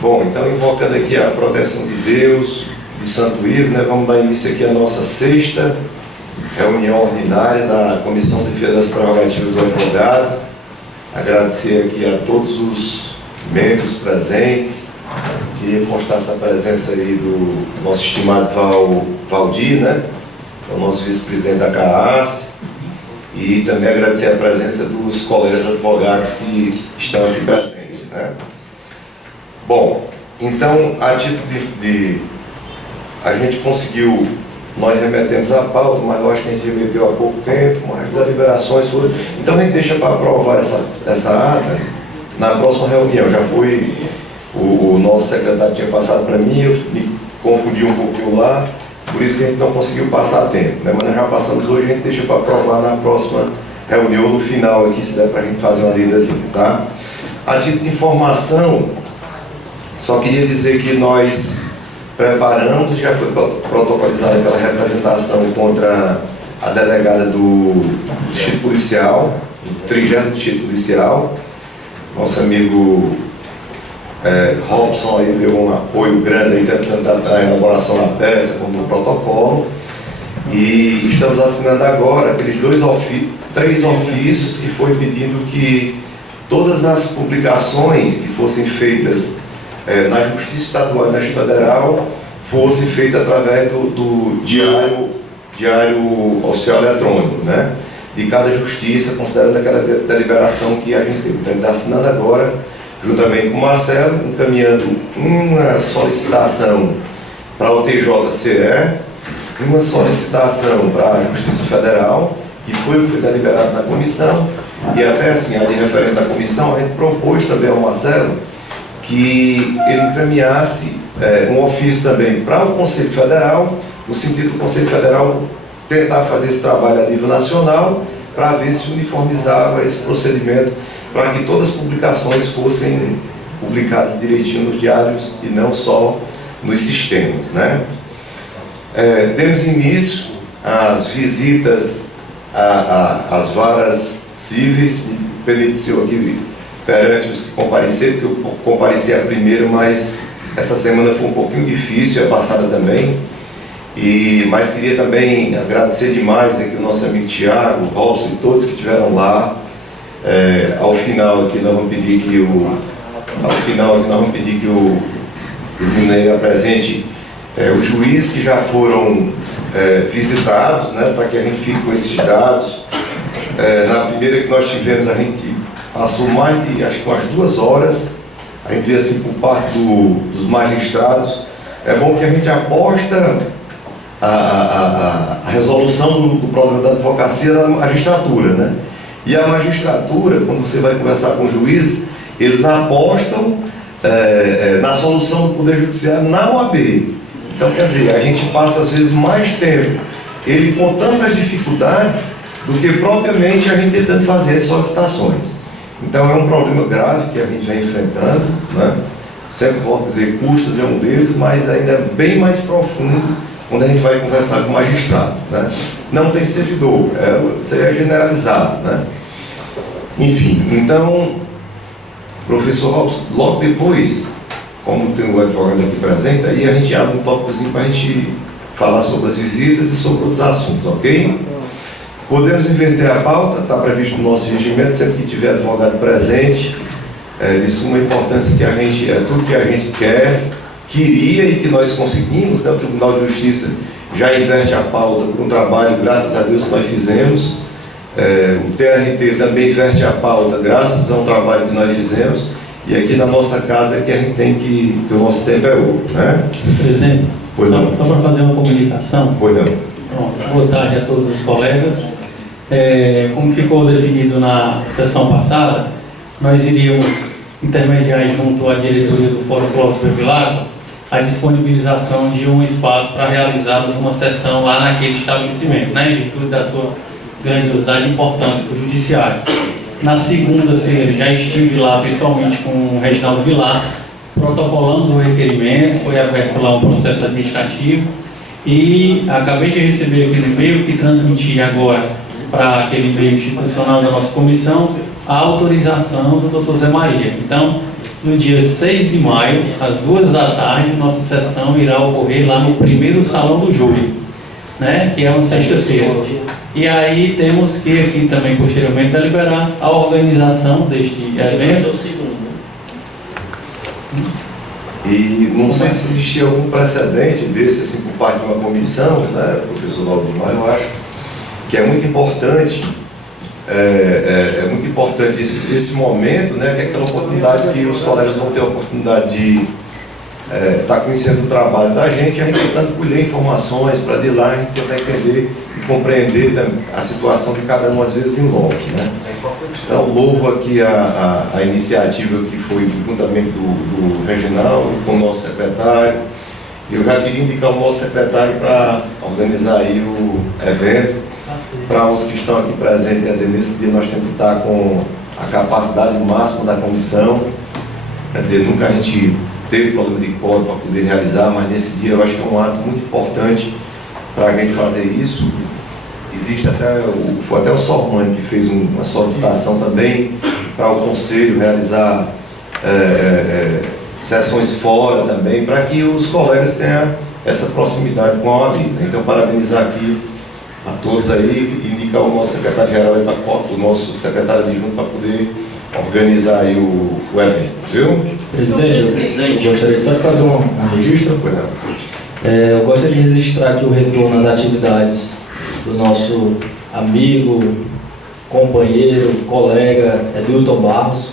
Bom, então invocando aqui a proteção de Deus, de Santo Ivo, né, vamos dar início aqui à nossa sexta reunião ordinária da Comissão de Defesa das Prerrogativas do Advogado. Agradecer aqui a todos os membros presentes. Queria constar essa presença aí do nosso estimado Valdir, né, o nosso vice-presidente da CAAS, e também agradecer a presença dos colegas advogados que estão aqui presentes, né. Bom, então, a título a gente conseguiu, nós remetemos a pauta, mas eu acho que a gente remeteu há pouco tempo, mas as deliberações foram... Então a gente deixa para aprovar essa ata na próxima reunião. Já foi, o nosso secretário tinha passado para mim, eu me confundi um pouquinho lá, por isso que a gente não conseguiu passar a tempo, né? Mas nós já passamos hoje, a gente deixa para aprovar na próxima reunião, no final aqui, se der para a gente fazer uma lidazinha, tá? A título de informação, só queria dizer que nós preparamos, já foi protocolizada aquela representação contra a delegada do Distrito Policial, do 30º Distrito Policial. Nosso amigo Robson aí deu um apoio grande aí, tanto da elaboração da peça como do protocolo. E estamos assinando agora aqueles três ofícios que foi pedindo que todas as publicações que fossem feitas na Justiça Estadual e na Federal fosse feita através do diário oficial eletrônico, né? De cada justiça, considerando aquela deliberação que a gente teve. Então, está assinando agora, juntamente com o Marcelo, encaminhando uma solicitação para o TJCE, uma solicitação para a Justiça Federal, que foi deliberado na comissão, e até assim, ali referente à comissão, a gente propôs também ao Marcelo que ele encaminhasse um ofício também para o Conselho Federal, no sentido do Conselho Federal tentar fazer esse trabalho a nível nacional, para ver se uniformizava esse procedimento, para que todas as publicações fossem publicadas direitinho nos diários e não só nos sistemas, né? Demos início às visitas às varas cíveis, me beneficiou aqui perante os que compareceram, porque eu compareci a primeira, mas essa semana foi um pouquinho difícil, a passada também, mas queria também agradecer demais aqui o nosso amigo Tiago, o Robson e todos que estiveram lá. Ao final aqui nós vamos pedir que o Ney apresente os juízes que já foram visitados, né, para que a gente fique com esses dados. Na primeira que nós tivemos, a gente passou mais de, acho que umas 2 horas, a gente vê assim por parte dos magistrados. É bom que a gente aposta a resolução do problema da advocacia na magistratura, né? E a magistratura, quando você vai conversar com o juiz, eles apostam na solução do Poder Judiciário na OAB. Então, quer dizer, a gente passa às vezes mais tempo ele com tantas dificuldades do que propriamente a gente tentando fazer as solicitações. Então é um problema grave que a gente vem enfrentando, né? Sempre volto a dizer, custos é um deles, mas ainda é bem mais profundo quando a gente vai conversar com o magistrado, né? Não tem servidor, isso aí é generalizado, né? Enfim, então, professor Robson, logo depois, como tem o advogado aqui presente, aí a gente abre um tópicozinho para a gente falar sobre as visitas e sobre outros assuntos, ok? Podemos inverter a pauta, está previsto no nosso regimento, sempre que tiver advogado presente, de suma importância que a gente, tudo que a gente queria e que nós conseguimos, né? O Tribunal de Justiça já inverte a pauta por um trabalho, graças a Deus, que nós fizemos. O TRT também inverte a pauta, graças a um trabalho que nós fizemos. E aqui na nossa casa é que a gente tem que o nosso tempo é ouro, né? Presidente, só para fazer uma comunicação. Pois não. Pronto, boa tarde a todos os colegas. Como ficou definido na sessão passada, nós iríamos intermediar junto à diretoria do Fórum Clóvis Bevilacqua a disponibilização de um espaço para realizarmos uma sessão lá naquele estabelecimento, né, em virtude da sua grandiosidade e importância para o Judiciário. Na segunda-feira já estive lá pessoalmente com o Reginaldo Vilar, protocolamos o requerimento, foi aberto lá um processo administrativo e acabei de receber aqui no e-mail que transmiti agora para aquele meio institucional da nossa comissão a autorização do Dr. Zé Maria. Então, no dia 6 de maio, às 2 da tarde, nossa sessão irá ocorrer lá no primeiro salão do júri, né, que é uma sexta-feira. E aí temos que aqui também posteriormente deliberar a organização deste evento. E não sei se existia algum precedente desse, assim, por parte de uma comissão, né, professor Valdemar, eu acho que é muito importante, muito importante esse momento, né, que é aquela oportunidade que os colegas vão ter a oportunidade de estar conhecendo o trabalho da gente, a gente tentando colher informações para de lá a gente tentar entender e compreender a situação de cada um, às vezes, em loco, né? Então, louvo aqui a iniciativa que foi juntamente do Reginaldo com o nosso secretário. Eu já queria indicar o nosso secretário para organizar aí o evento. Para os que estão aqui presentes, quer dizer, nesse dia nós temos que estar com a capacidade máxima da comissão. Quer dizer, nunca a gente teve problema de código para poder realizar, mas nesse dia eu acho que é um ato muito importante para a gente fazer isso. Existe foi até o Sormani que fez uma solicitação também para o Conselho realizar sessões fora também, para que os colegas tenham essa proximidade com a OAB. Então, parabenizar aqui a todos aí e indicar o nosso secretário-geral, o nosso secretário adjunto para poder organizar aí o evento, viu? Presidente, eu gostaria só de fazer um registro. Eu gostaria de registrar aqui o retorno às atividades do nosso amigo, companheiro, colega Edilton Barros,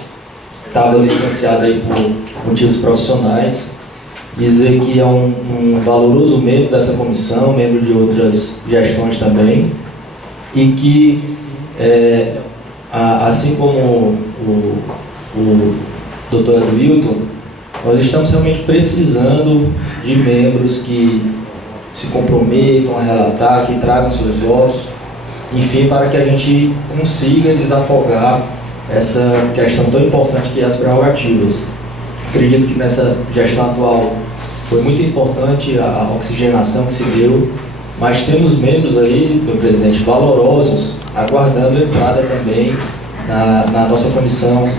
estava licenciado aí por motivos profissionais, dizer que é um valoroso membro dessa comissão, membro de outras gestões também, e que, assim como o Dr. Edilton, nós estamos realmente precisando de membros que se comprometam a relatar, que tragam seus votos, enfim, para que a gente consiga desafogar essa questão tão importante que é as prerrogativas. Acredito que nessa gestão atual foi muito importante a oxigenação que se deu, mas temos membros aí, meu presidente, valorosos, aguardando a entrada também na nossa comissão,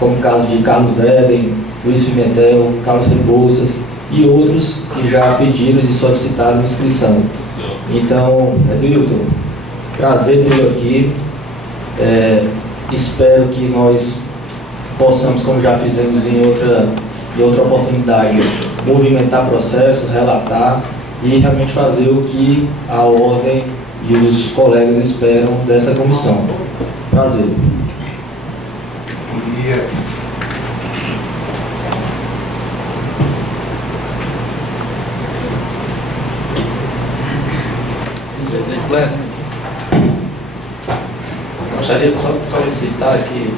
como o caso de Carlos Eden, Luiz Pimentel, Carlos Rebouças e outros que já pediram e solicitaram inscrição. Então, Edilton, prazer tê-lo aqui. Espero que nós possamos, como já fizemos em outra oportunidade, movimentar processos, relatar e realmente fazer o que a ordem e os colegas esperam dessa comissão. Prazer. Presidente Cleber, gostaria de solicitar que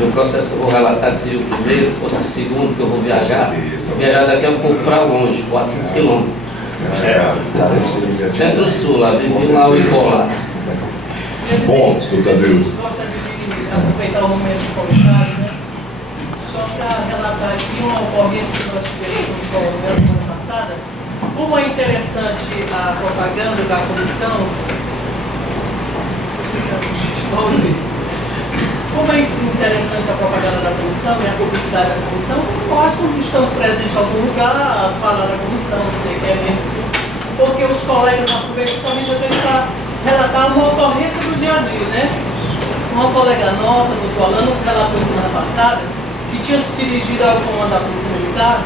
o processo que eu vou relatar seja o primeiro, fosse o segundo que eu vou viajar. Viajar daqui a um pouco para longe, 400 quilômetros. Centro-Sul, lá, vizinho lá o Icolá. Bom, doutor Deus. Gostaria de aproveitar o momento dos comentários, né? Só para relatar aqui uma ocorrência que nós tivemos no fórum na semana passada. Como é interessante a propaganda da comissão, como é interessante a propaganda da comissão e a publicidade da comissão, nós não estamos presentes em algum lugar a falar da comissão, não sei o que é mesmo, porque os colegas aproveitam somente para relatar uma ocorrência do dia a dia, né? Uma colega nossa, doutor Alano, relatou semana passada, que tinha se dirigido ao comando da Polícia Militar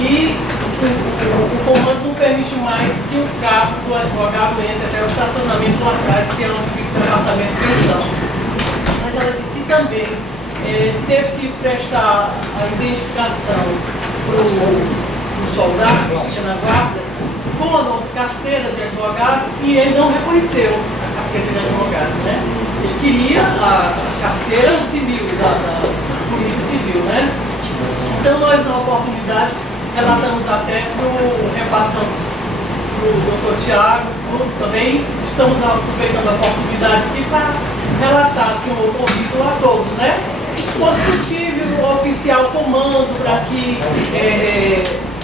e o comando não permite mais que o carro do advogado entre até o estacionamento lá atrás, que é onde fica o departamento de pensão. Mas ela disse que também teve que prestar a identificação para o soldado, que na guarda, com a nossa carteira de advogado, e ele não reconheceu a carteira de advogado, né? Ele queria a carteira civil, da Polícia Civil, né? Então nós, na oportunidade, relatamos até repassamos para o doutor Tiago, também estamos aproveitando a oportunidade aqui para relatar assim, o ocorrido a todos, né? Se fosse possível, o oficial comando para que,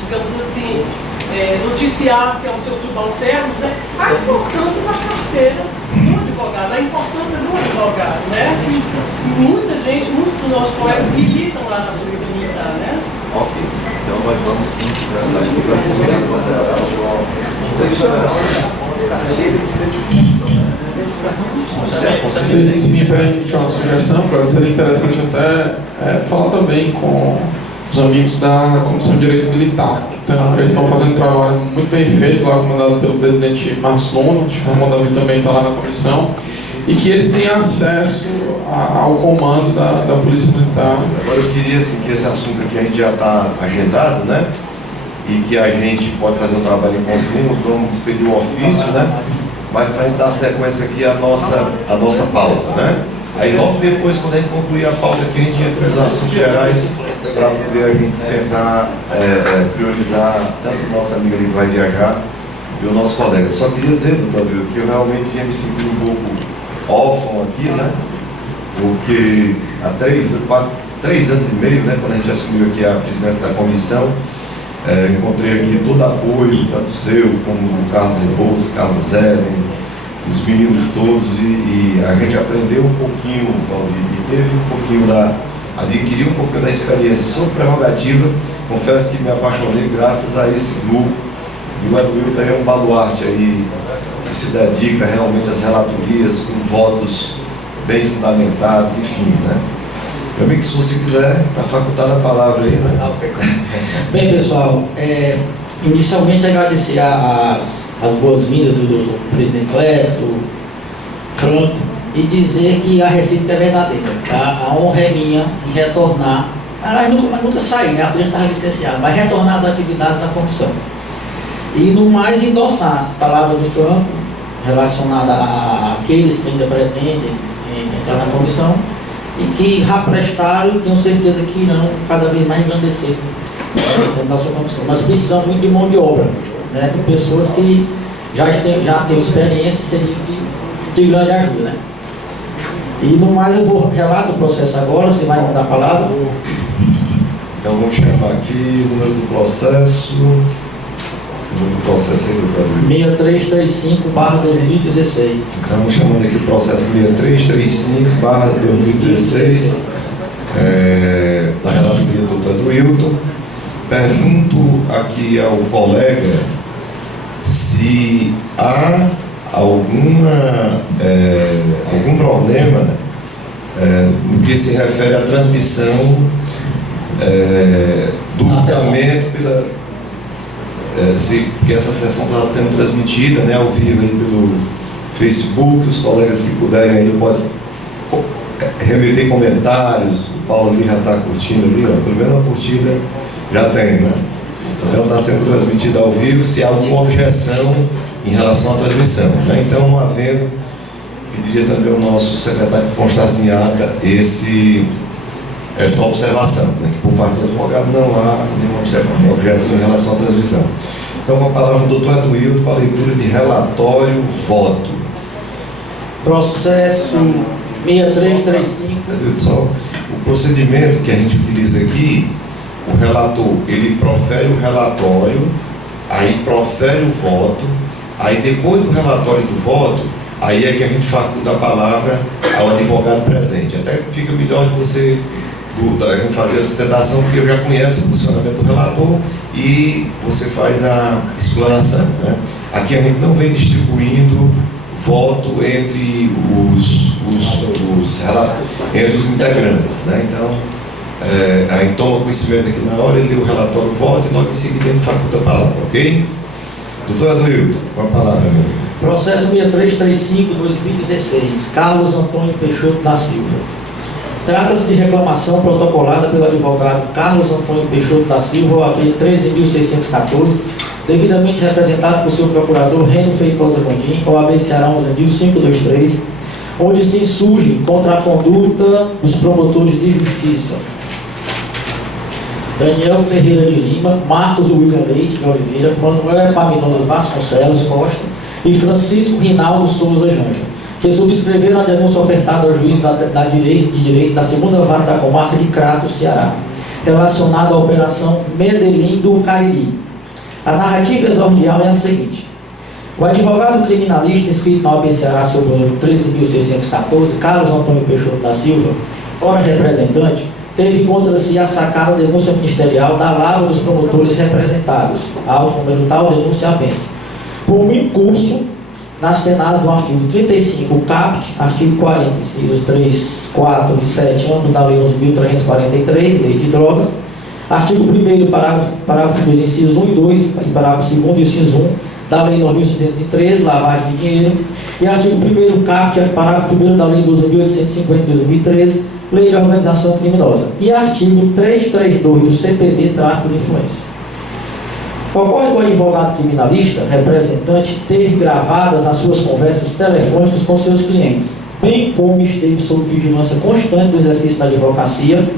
digamos assim, noticiasse aos seus subalternos, né, a importância da carteira do advogado. advogado, a importância do advogado, né? E muita gente, muitos dos nossos colegas militam lá na Polícia Militar, né? Ok, então nós vamos sim nessa Se me permite uma sugestão, seria interessante até falar também com os amigos da Comissão de Direito Militar. Então, eles estão fazendo um trabalho muito bem feito, lá comandado pelo presidente Marcos Luna, o Ramon Davi também está lá na comissão, e que eles têm acesso ao comando da Polícia Militar. Agora eu queria assim, que esse assunto aqui a gente já está agendado, né? E que a gente pode fazer um trabalho em conjunto, vamos expedir um ofício, né? Mas para a gente dar sequência aqui à nossa pauta, né? Aí logo depois, quando a gente concluir a pauta aqui, a gente entra nos assuntos gerais para poder a gente tentar priorizar tanto o nosso amigo que vai viajar e o nosso colega. Só queria dizer, doutor Abel, que eu realmente vinha me sentindo um pouco órfão aqui, né? Porque há 3 anos e meio, né, quando a gente assumiu aqui a presidência da comissão, encontrei aqui todo apoio, tanto seu como o Carlos Rebouças, Carlos Eden, os meninos todos, e a gente aprendeu um pouquinho, e teve um pouquinho adquiriu um pouquinho da experiência sobre prerrogativa. Confesso que me apaixonei graças a esse grupo, e o Eduilton é um baluarte aí, que se dedica realmente às relatorias, com votos bem fundamentados, enfim, né? Meu amigo, se você quiser, está facultada a palavra aí, né? Bem, pessoal, inicialmente agradecer as boas-vindas do presidente Clécio, do Franco, e dizer que a recíproca é verdadeira. A honra é minha em retornar, mas nunca saí, né? A gente estava licenciado, mas retornar às atividades da comissão. E no mais endossar as palavras do Franco relacionadas àqueles que ainda pretendem entrar na comissão, e que já prestaram, tenho certeza que irão cada vez mais engrandecer a nossa comissão. Nós precisamos muito de mão de obra, né? De pessoas que já têm experiência e seriam de grande ajuda, né? E no mais eu vou relatar o processo agora, você vai mandar a palavra. Então vamos chamar aqui o número do processo. O número do processo aí, doutor. 6335/2016. Estamos chamando aqui o processo 6335/2016, da relatoria do doutor Eduilton. Pergunto aqui ao colega se há algum problema no que se refere à transmissão do julgamento que essa sessão está sendo transmitida, né, ao vivo aí pelo Facebook. Os colegas que puderem aí podem remeter comentários. O Paulo ali já está curtindo ali, ó, pelo menos uma curtida já tem, né? Então está sendo transmitido ao vivo. Se há alguma objeção em relação à transmissão, né? Então, não havendo, pediria também ao nosso secretário que constasse em ata essa observação, né? Que por parte do advogado não há nenhuma objeção em relação à transmissão. Então, com a palavra do doutor Eduilton para a leitura de relatório, voto. Processo 6335. Eduilton, só o procedimento que a gente utiliza aqui, o relator, ele profere o relatório, aí profere o voto, aí depois do relatório e do voto, aí é que a gente faculta a palavra ao advogado presente. Até fica melhor de você a gente fazer a sustentação, porque eu já conheço o funcionamento do relator e você faz a explanação, né? Aqui a gente não vem distribuindo voto entre entre os integrantes, né? Então, aí toma conhecimento aqui na hora, ele lê o relatório, voto, e logo em seguida ele faculta a palavra, ok? Doutor Eduilton, com a palavra, meu amigo. Processo 6335/2016, Carlos Antônio Peixoto da Silva. Trata-se de reclamação protocolada pelo advogado Carlos Antônio Peixoto da Silva, OAB 13.614, devidamente representado por seu procurador Reno Feitosa Gondim, OAB Ceará 11.523, onde se insurge contra a conduta dos promotores de justiça Daniel Ferreira de Lima, Marcos William Leite de Oliveira, Manuel Epaminondas Vasconcelos Costa e Francisco Rinaldo Souza Janja, que subscreveram a denúncia ofertada ao juiz de direito da segunda vara da comarca de Crato, Ceará, relacionada à operação Medellín do Cariri. A narrativa exordial é a seguinte: O advogado criminalista inscrito na OAB Ceará sob o número 13.614, Carlos Antônio Peixoto da Silva, ora representante, teve contra si a sacada denúncia ministerial da lavra dos promotores representados, auto número tal, denúncia apenso, como incurso nas tenadas do artigo 35 CAPT, artigo 40, incisos 3, 4 e 7, ambos da Lei 11.343, Lei de Drogas, artigo 1º, parágrafo 1º, incisos 1 e 2, e parágrafo 2º, inciso 1, da Lei 9.613, lavagem de dinheiro, e artigo 1º CAPT, parágrafo 1º da Lei 12.850 de 2013, Lei de Organização Criminosa, e artigo 332 do CPB, tráfico de influência. Ocorre que o advogado criminalista, representante, teve gravadas as suas conversas telefônicas com seus clientes, bem como esteve sob vigilância constante do exercício da advocacia,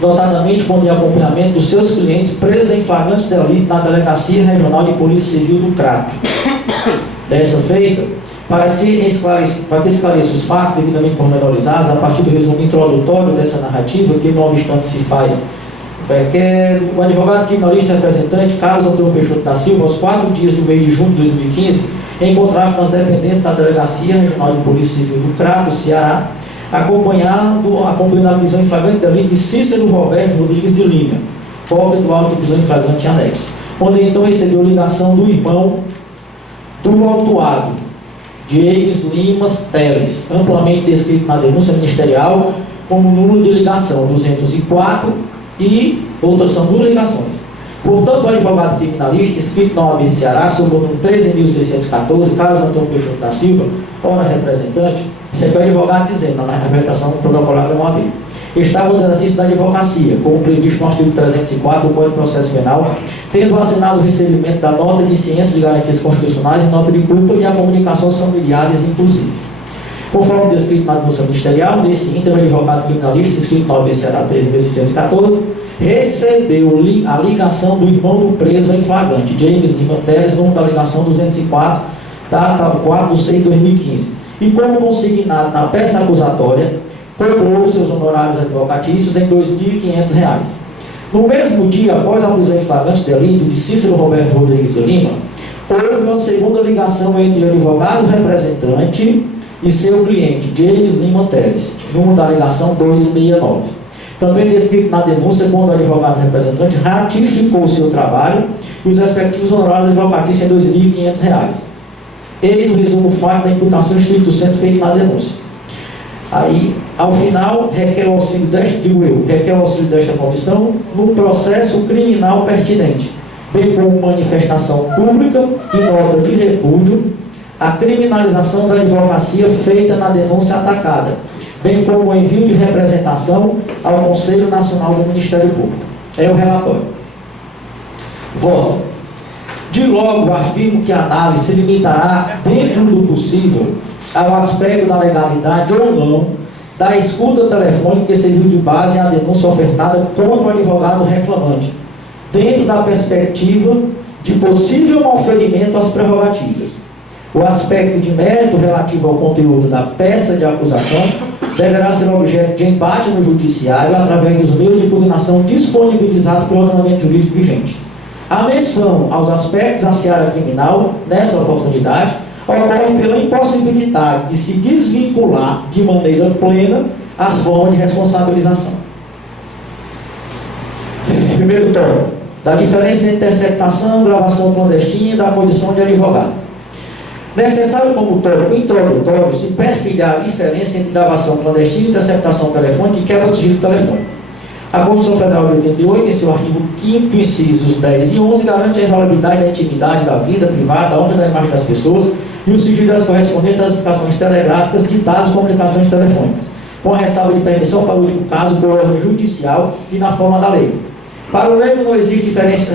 notadamente quando em acompanhamento dos seus clientes presos em flagrante delito na Delegacia Regional de Polícia Civil do CRAP. Dessa feita, para que esclareça os fatos devidamente pormenorizados, a partir do resumo introdutório dessa narrativa, que não obstante se faz, o advogado criminalista representante Carlos Antônio Peixoto da Silva, aos 4 dias do mês de junho de 2015, encontrava nas dependências da Delegacia Regional de Polícia Civil do CRAP, do Ceará, acompanhando a prisão em flagrante delito de Cícero Roberto Rodrigues de Lima, cópia do auto de prisão em flagrante em anexo, onde então recebeu ligação do irmão do autuado, James Limas Teles, amplamente descrito na denúncia ministerial como número de ligação 204 e outras são 2 ligações. Portanto, o advogado criminalista inscrito na OAB Ceará sob o número 13.614, Carlos Antônio Peixoto da Silva, ora representante, sempre o advogado dizendo na representação protocolar da OAB, estava no exercício da advocacia, como previsto no artigo 304 do Código de Processo Penal, tendo assinado o recebimento da nota de ciência de garantias constitucionais e nota de culpa e a comunicações familiares, inclusive. Conforme descrito na denúncia ministerial, nesse íntegro, o advogado criminalista inscrito na OAB Ceará 13.614 recebeu a ligação do irmão do preso em flagrante, James Lima Teles, número da ligação 204, data 4 de 6 de 2015. E como consignado na peça acusatória, cobrou seus honorários advocatícios em R$ 2.500. No mesmo dia, após a prisão em flagrante delito de Cícero Roberto Rodrigues de Lima, houve uma segunda ligação entre o advogado representante e seu cliente, James Lima Teles, número da ligação 269. Também descrito na denúncia, quando o advogado representante ratificou o seu trabalho e os respectivos honorários advocatícios em R$ 2.500. Eis o resumo fato da imputação estricto sensu feito na denúncia. Aí, ao final, requer o auxílio desta comissão no processo criminal pertinente, bem como manifestação pública e nota de repúdio à criminalização da advocacia feita na denúncia atacada, bem como o envio de representação ao Conselho Nacional do Ministério Público. É o relatório. Voto. De logo, afirmo que a análise se limitará, dentro do possível, ao aspecto da legalidade ou não da escuta telefônica que serviu de base à denúncia ofertada contra o advogado reclamante, dentro da perspectiva de possível malferimento às prerrogativas. O aspecto de mérito relativo ao conteúdo da peça de acusação deverá ser objeto de embate no judiciário através dos meios de impugnação disponibilizados pelo ordenamento jurídico vigente. A menção aos aspectos da seara criminal, nessa oportunidade, ocorre pela impossibilidade de se desvincular de maneira plena as formas de responsabilização. Primeiro tópico, da diferença entre interceptação, gravação clandestina e da condição de advogado. Necessário como tópico introdutório se perfilhar a diferença entre gravação clandestina e interceptação telefônica e quebra de sigilo telefônico. A Constituição Federal de 88, em seu artigo 5º, incisos 10 e 11, garante a inviolabilidade da intimidade, da vida privada, da honra e da imagem das pessoas e o sigilo das correspondentes às notificações telegráficas de dados e comunicações telefônicas, com a ressalva de permissão para o último caso por ordem judicial e na forma da lei. Para o leigo não existe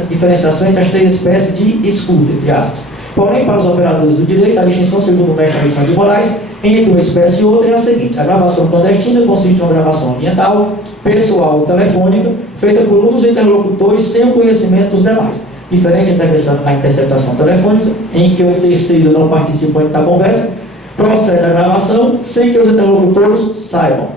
diferenciação entre as 3 espécies de escuta, entre aspas. Porém, para os operadores do direito, a distinção, segundo o mestre Alexandre de Moraes, entre uma espécie e outra é a seguinte: a gravação clandestina consiste em uma gravação ambiental, pessoal ou telefônica, feita por um dos interlocutores sem o conhecimento dos demais. Diferente da interceptação telefônica, em que o terceiro não participante da conversa, procede a gravação sem que os interlocutores saibam.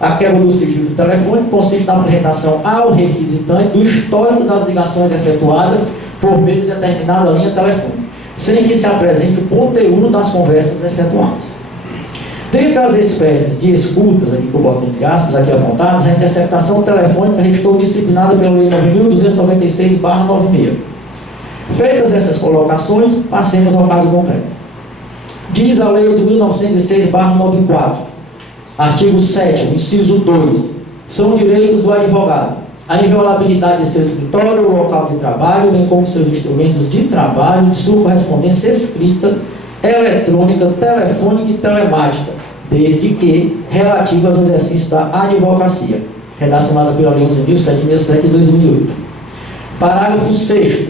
A quebra do sigilo telefônico consiste na apresentação ao requisitante do histórico das ligações efetuadas por meio de determinada linha telefônica, sem que se apresente o conteúdo das conversas efetuadas. Dentre as espécies de escutas, aqui que eu boto entre aspas, aqui apontadas, a interceptação telefônica restou disciplinada pela Lei 9.296/96. Feitas essas colocações, passemos ao caso concreto. Diz a Lei 8.906/94, artigo 7º, inciso 2, são direitos do advogado a inviolabilidade de seu escritório ou local de trabalho, bem como seus instrumentos de trabalho, de sua correspondência escrita, eletrônica, telefônica e telemática, desde que relativas ao exercício da advocacia, redacionada pela Lei 11.767 de 2008. Parágrafo 6º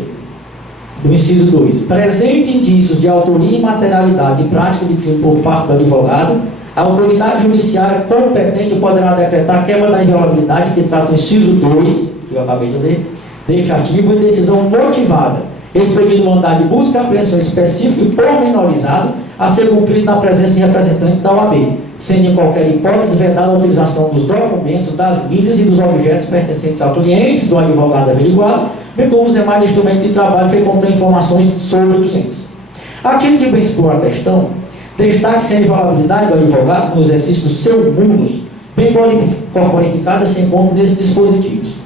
do inciso 2. Presente indícios de autoria e materialidade de prática de crime por parte do advogado, a autoridade judiciária competente poderá decretar quebra da inviolabilidade que trata o inciso 2, que eu acabei de ler, deste artigo, em decisão motivada, expedindo mandado de busca e apreensão específico e pormenorizado a ser cumprido na presença de representante da OAB, sendo em qualquer hipótese vedada a utilização dos documentos, das mídias e dos objetos pertencentes a clientes do advogado averiguado, bem como os demais instrumentos de trabalho que contêm informações sobre clientes. Aqui que bem expor a questão, destaque-se a inviolabilidade do advogado no exercício do seu munus, bem qualificada, se encontra nesses dispositivos.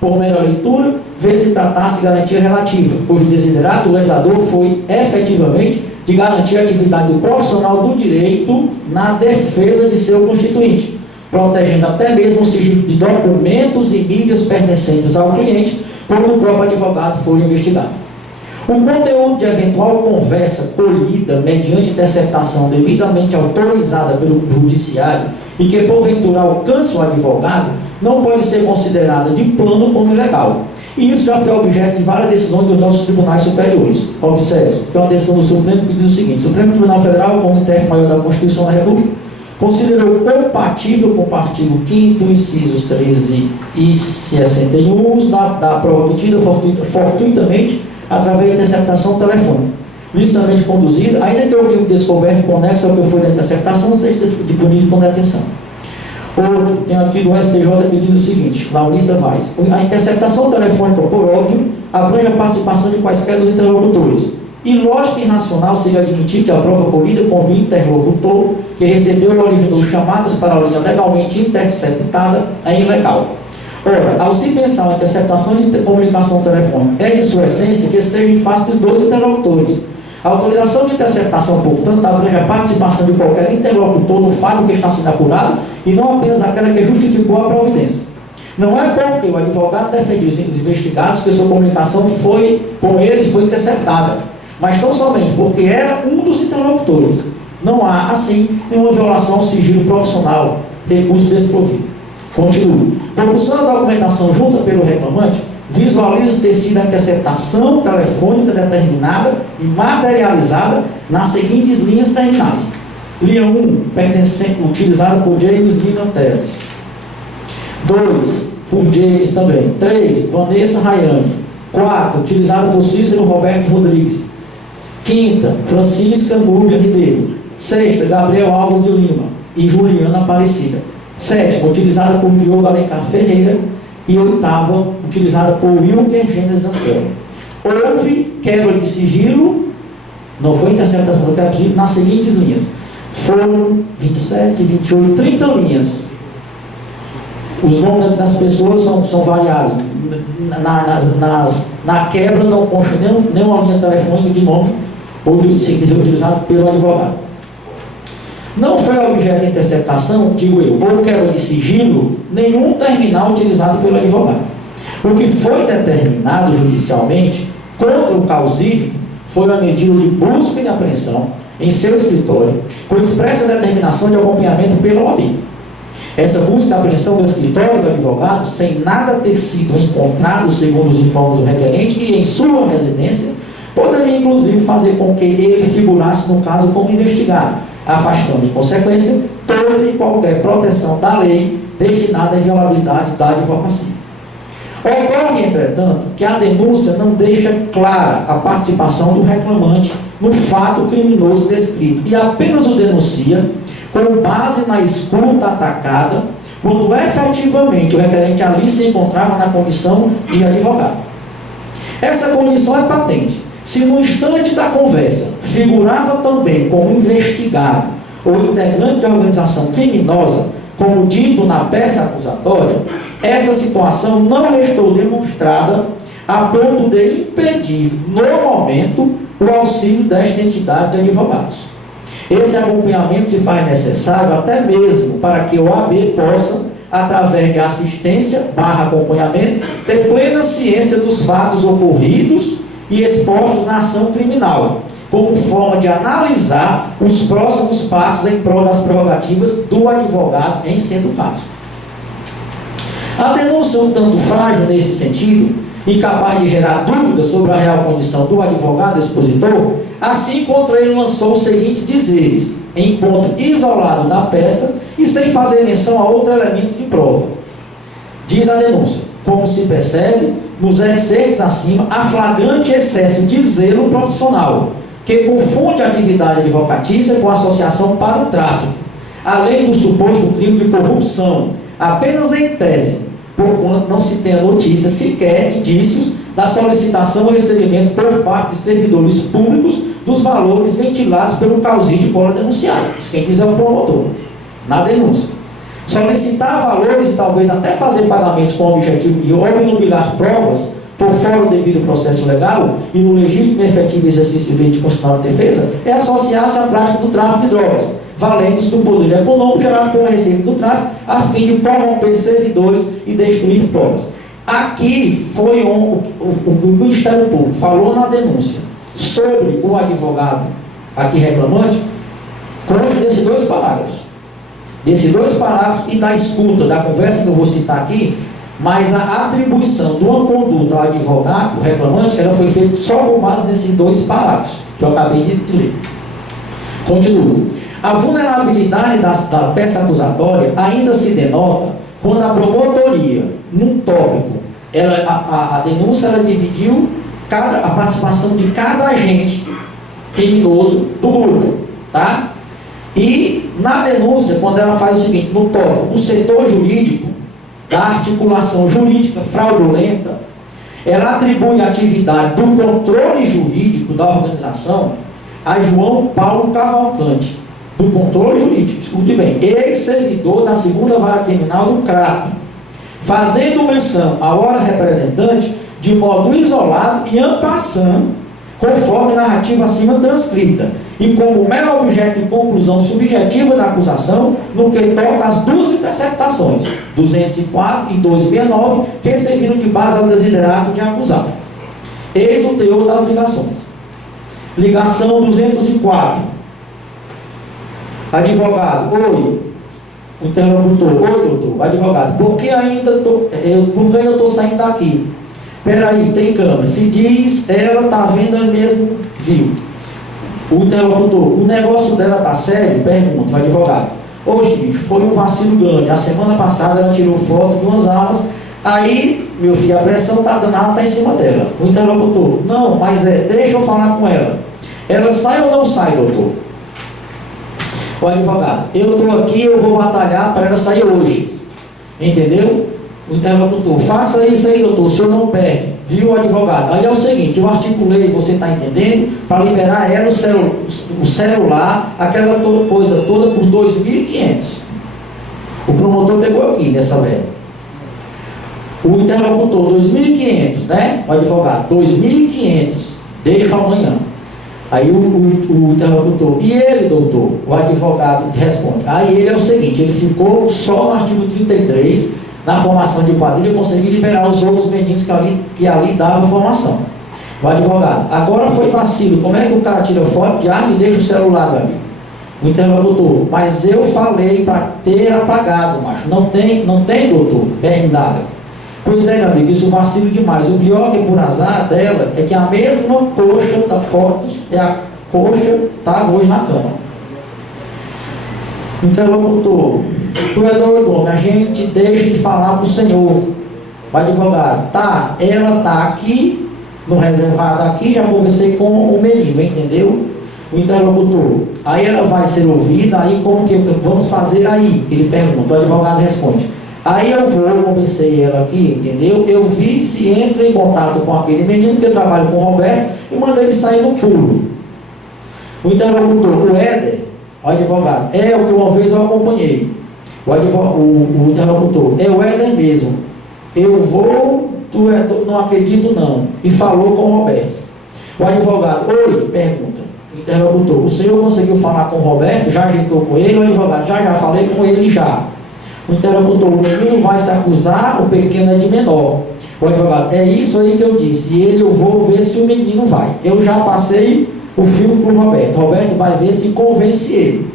Por mera leitura, vê-se tratar-se de garantia relativa, cujo desiderato do legislador foi, efetivamente, de garantir a atividade do profissional do direito na defesa de seu constituinte, protegendo até mesmo o sigilo de documentos e mídias pertencentes ao cliente, quando o próprio advogado for investigado. O conteúdo de eventual conversa colhida mediante interceptação devidamente autorizada pelo judiciário e que porventura alcance o advogado, não pode ser considerada de plano como ilegal. E isso já foi objeto de várias decisões dos nossos tribunais superiores. Observe, que é uma decisão do Supremo que diz o seguinte: o Supremo Tribunal Federal, como intérprete maior da Constituição da República, considerou compatível com o artigo 5º, incisos 13 e 61, o uso da prova obtida fortuitamente através da interceptação telefônica, licitamente conduzida, ainda que o crime descoberto conexo ao que foi da interceptação seja punido com detenção. Outro, tem aqui do STJ que diz o seguinte, Laurita Vaz: a interceptação telefônica, por óbvio, abrange a participação de quaisquer dos interlocutores. E lógico e racional seria admitir que a prova colhida com o interlocutor que recebeu e originou chamadas para a linha legalmente interceptada é ilegal. Ora, ao se pensar a interceptação de comunicação telefônica, é de sua essência que seja em face dos dois interlocutores. A autorização de interceptação, portanto, abrange a participação de qualquer interlocutor no fato que está sendo apurado e não apenas aquela que justificou a providência. Não é porque o advogado defendia os investigados que sua comunicação com eles foi interceptada, mas tão somente porque era um dos interlocutores. Não há, assim, nenhuma violação ao sigilo profissional, recurso desprovido. Continuo. Propulsando a documentação junta pelo reclamante, visualiza ter sido a interceptação telefônica determinada e materializada nas seguintes linhas terminais. Linha 1, utilizada por James Lina Teles. 2, por James também. 3, Vanessa Rayane. 4, utilizada por Cícero Roberto Rodrigues. 5ª, Francisca Núbia Ribeiro. 6ª, Gabriel Alves de Lima e Juliana Aparecida. 7ª, utilizada por Diogo Alencar Ferreira. E 8ª, utilizada por Wilker Gênesis Anselmo. Houve quebra de sigilo, não foi interceptação, quebra de sigilo, nas seguintes linhas. Foram 27, 28, 30 linhas. Os nomes das pessoas são variados. Na quebra não consta nenhuma linha telefônica de nome ou de se quiser utilizado pelo advogado. Não foi objeto de interceptação, digo eu, ou quebra de sigilo, nenhum terminal utilizado pelo advogado. O que foi determinado judicialmente contra o causídio foi uma medida de busca e apreensão em seu escritório, com expressa determinação de acompanhamento pela OAB. Essa busca e apreensão do escritório do advogado, sem nada ter sido encontrado, segundo os informes do requerente, e em sua residência, poderia inclusive fazer com que ele figurasse no caso como investigado, afastando, em consequência, toda e qualquer proteção da lei destinada à inviolabilidade da advocacia. Ocorre, entretanto, que a denúncia não deixa clara a participação do reclamante no fato criminoso descrito e apenas o denuncia com base na escuta atacada, quando efetivamente o requerente ali se encontrava na condição de advogado. Essa condição é patente, Se no instante da conversa figurava também como investigado ou integrante de organização criminosa, como dito na peça acusatória, essa situação não restou demonstrada a ponto de impedir, no momento, o auxílio desta entidade de advogados. Esse acompanhamento se faz necessário até mesmo para que o AB possa, através de assistência / acompanhamento, ter plena ciência dos fatos ocorridos e expostos na ação criminal, como forma de analisar os próximos passos em prol das prerrogativas do advogado, em sendo o caso. A denúncia um tanto frágil nesse sentido, incapaz de gerar dúvidas sobre a real condição do advogado expositor, assim contra ele lançou os seguintes dizeres, em ponto isolado da peça e sem fazer menção a outro elemento de prova. Diz a denúncia: como se percebe, nos excertos acima, há flagrante excesso de zelo profissional, que confunde a atividade advocatícia com associação para o tráfico, além do suposto crime de corrupção, apenas em tese, porquanto não se tem a notícia sequer indícios da solicitação ou recebimento por parte de servidores públicos dos valores ventilados pelo causídico denunciado. Isso quem diz é o promotor, na denúncia. Solicitar valores e talvez até fazer pagamentos com o objetivo de obnubilar provas por fora do devido processo legal e no legítimo e efetivo exercício do direito constitucional de defesa é associar-se à prática do tráfico de drogas, valendo-se do poder econômico gerado pela receita do tráfico, a fim de corromper servidores e destruir provas. Aqui foi o Ministério Público falou na denúncia sobre o advogado aqui reclamante, consta desses dois parágrafos. Desses dois parágrafos e da escuta, da conversa que eu vou citar aqui, mas a atribuição de uma conduta ao advogado reclamante, ela foi feita só com base nesses dois parágrafos que eu acabei de ler. Continuo. A vulnerabilidade da peça acusatória ainda se denota quando a promotoria, num tópico, a denúncia ela dividiu a participação de cada agente criminoso do grupo, tá? E na denúncia, quando ela faz o seguinte, no tópico, o setor jurídico, da articulação jurídica fraudulenta, ela atribui a atividade do controle jurídico da organização a João Paulo Cavalcante, do controle jurídico, escute bem, ex-servidor da 2ª Vara Criminal do Crato, fazendo menção à hora representante de modo isolado e en passant, conforme narrativa acima transcrita, e como mero objeto de conclusão subjetiva da acusação, no que toca às duas interceptações, 204 e 269, que serviram de base ao desiderato de acusado. Eis o teor das ligações. Ligação 204. Advogado, oi. O interlocutor, oi doutor. Advogado, por que eu estou saindo daqui? Peraí, tem câmera. Se diz, ela está vendo mesmo, viu? O interlocutor, o negócio dela está sério? Pergunta o advogado. Oxe, bicho, foi um vacilo grande. A semana passada ela tirou foto de umas armas. Aí, meu filho, a pressão está danada, está em cima dela. O interlocutor, não, mas deixa eu falar com ela. Ela sai ou não sai, doutor? O advogado, eu estou aqui, eu vou batalhar para ela sair hoje. Entendeu? O interlocutor, faça isso aí, doutor, o senhor não perde. Viu o advogado? Aí é o seguinte, eu articulei, você está entendendo, para liberar ela o celular, aquela coisa toda por 2.500. O promotor pegou aqui nessa verba. O interlocutor, 2.500, né? O advogado, 2.500, deixa amanhã. Aí o interlocutor, e ele, doutor? O advogado responde. Aí ele é o seguinte, ele ficou só no artigo 33, na formação de quadrilha, consegui liberar os outros meninos que ali davam formação. O advogado, agora foi vacilo, como é que o cara tira foto de arma e deixa o celular, meu amigo? O interlocutor, mas eu falei para ter apagado, macho. Não tem, doutor? Bernardo. Pois é, meu amigo, isso vacilo demais. O pior que por azar dela é que a mesma coxa da foto é a coxa que estava hoje na cama. Interlocutor, tu é doido, homem, a gente deixa de falar para o senhor. O advogado, tá, ela tá aqui, no reservado aqui, já conversei com o menino, entendeu? O interlocutor, aí ela vai ser ouvida, aí como que vamos fazer aí? Ele pergunta, o advogado responde, Aí eu vou, conversei ela aqui, entendeu? Eu vi se entra em contato com aquele menino que eu trabalho com o Roberto e mandei ele sair no pulo. O interlocutor, o Éder, o advogado, é o que uma vez eu acompanhei. O interlocutor, é o Éder mesmo. Eu vou, não acredito não. E falou com o Roberto. O advogado, oi, pergunta. O interlocutor, o senhor conseguiu falar com o Roberto? Já ajeitou com ele? O advogado, já falei com ele já. O interlocutor, o menino vai se acusar, o pequeno é de menor. O advogado, é isso aí que eu disse. E ele, eu vou ver se o menino vai. Eu já passei o filme para o Roberto. Roberto vai ver se convence ele.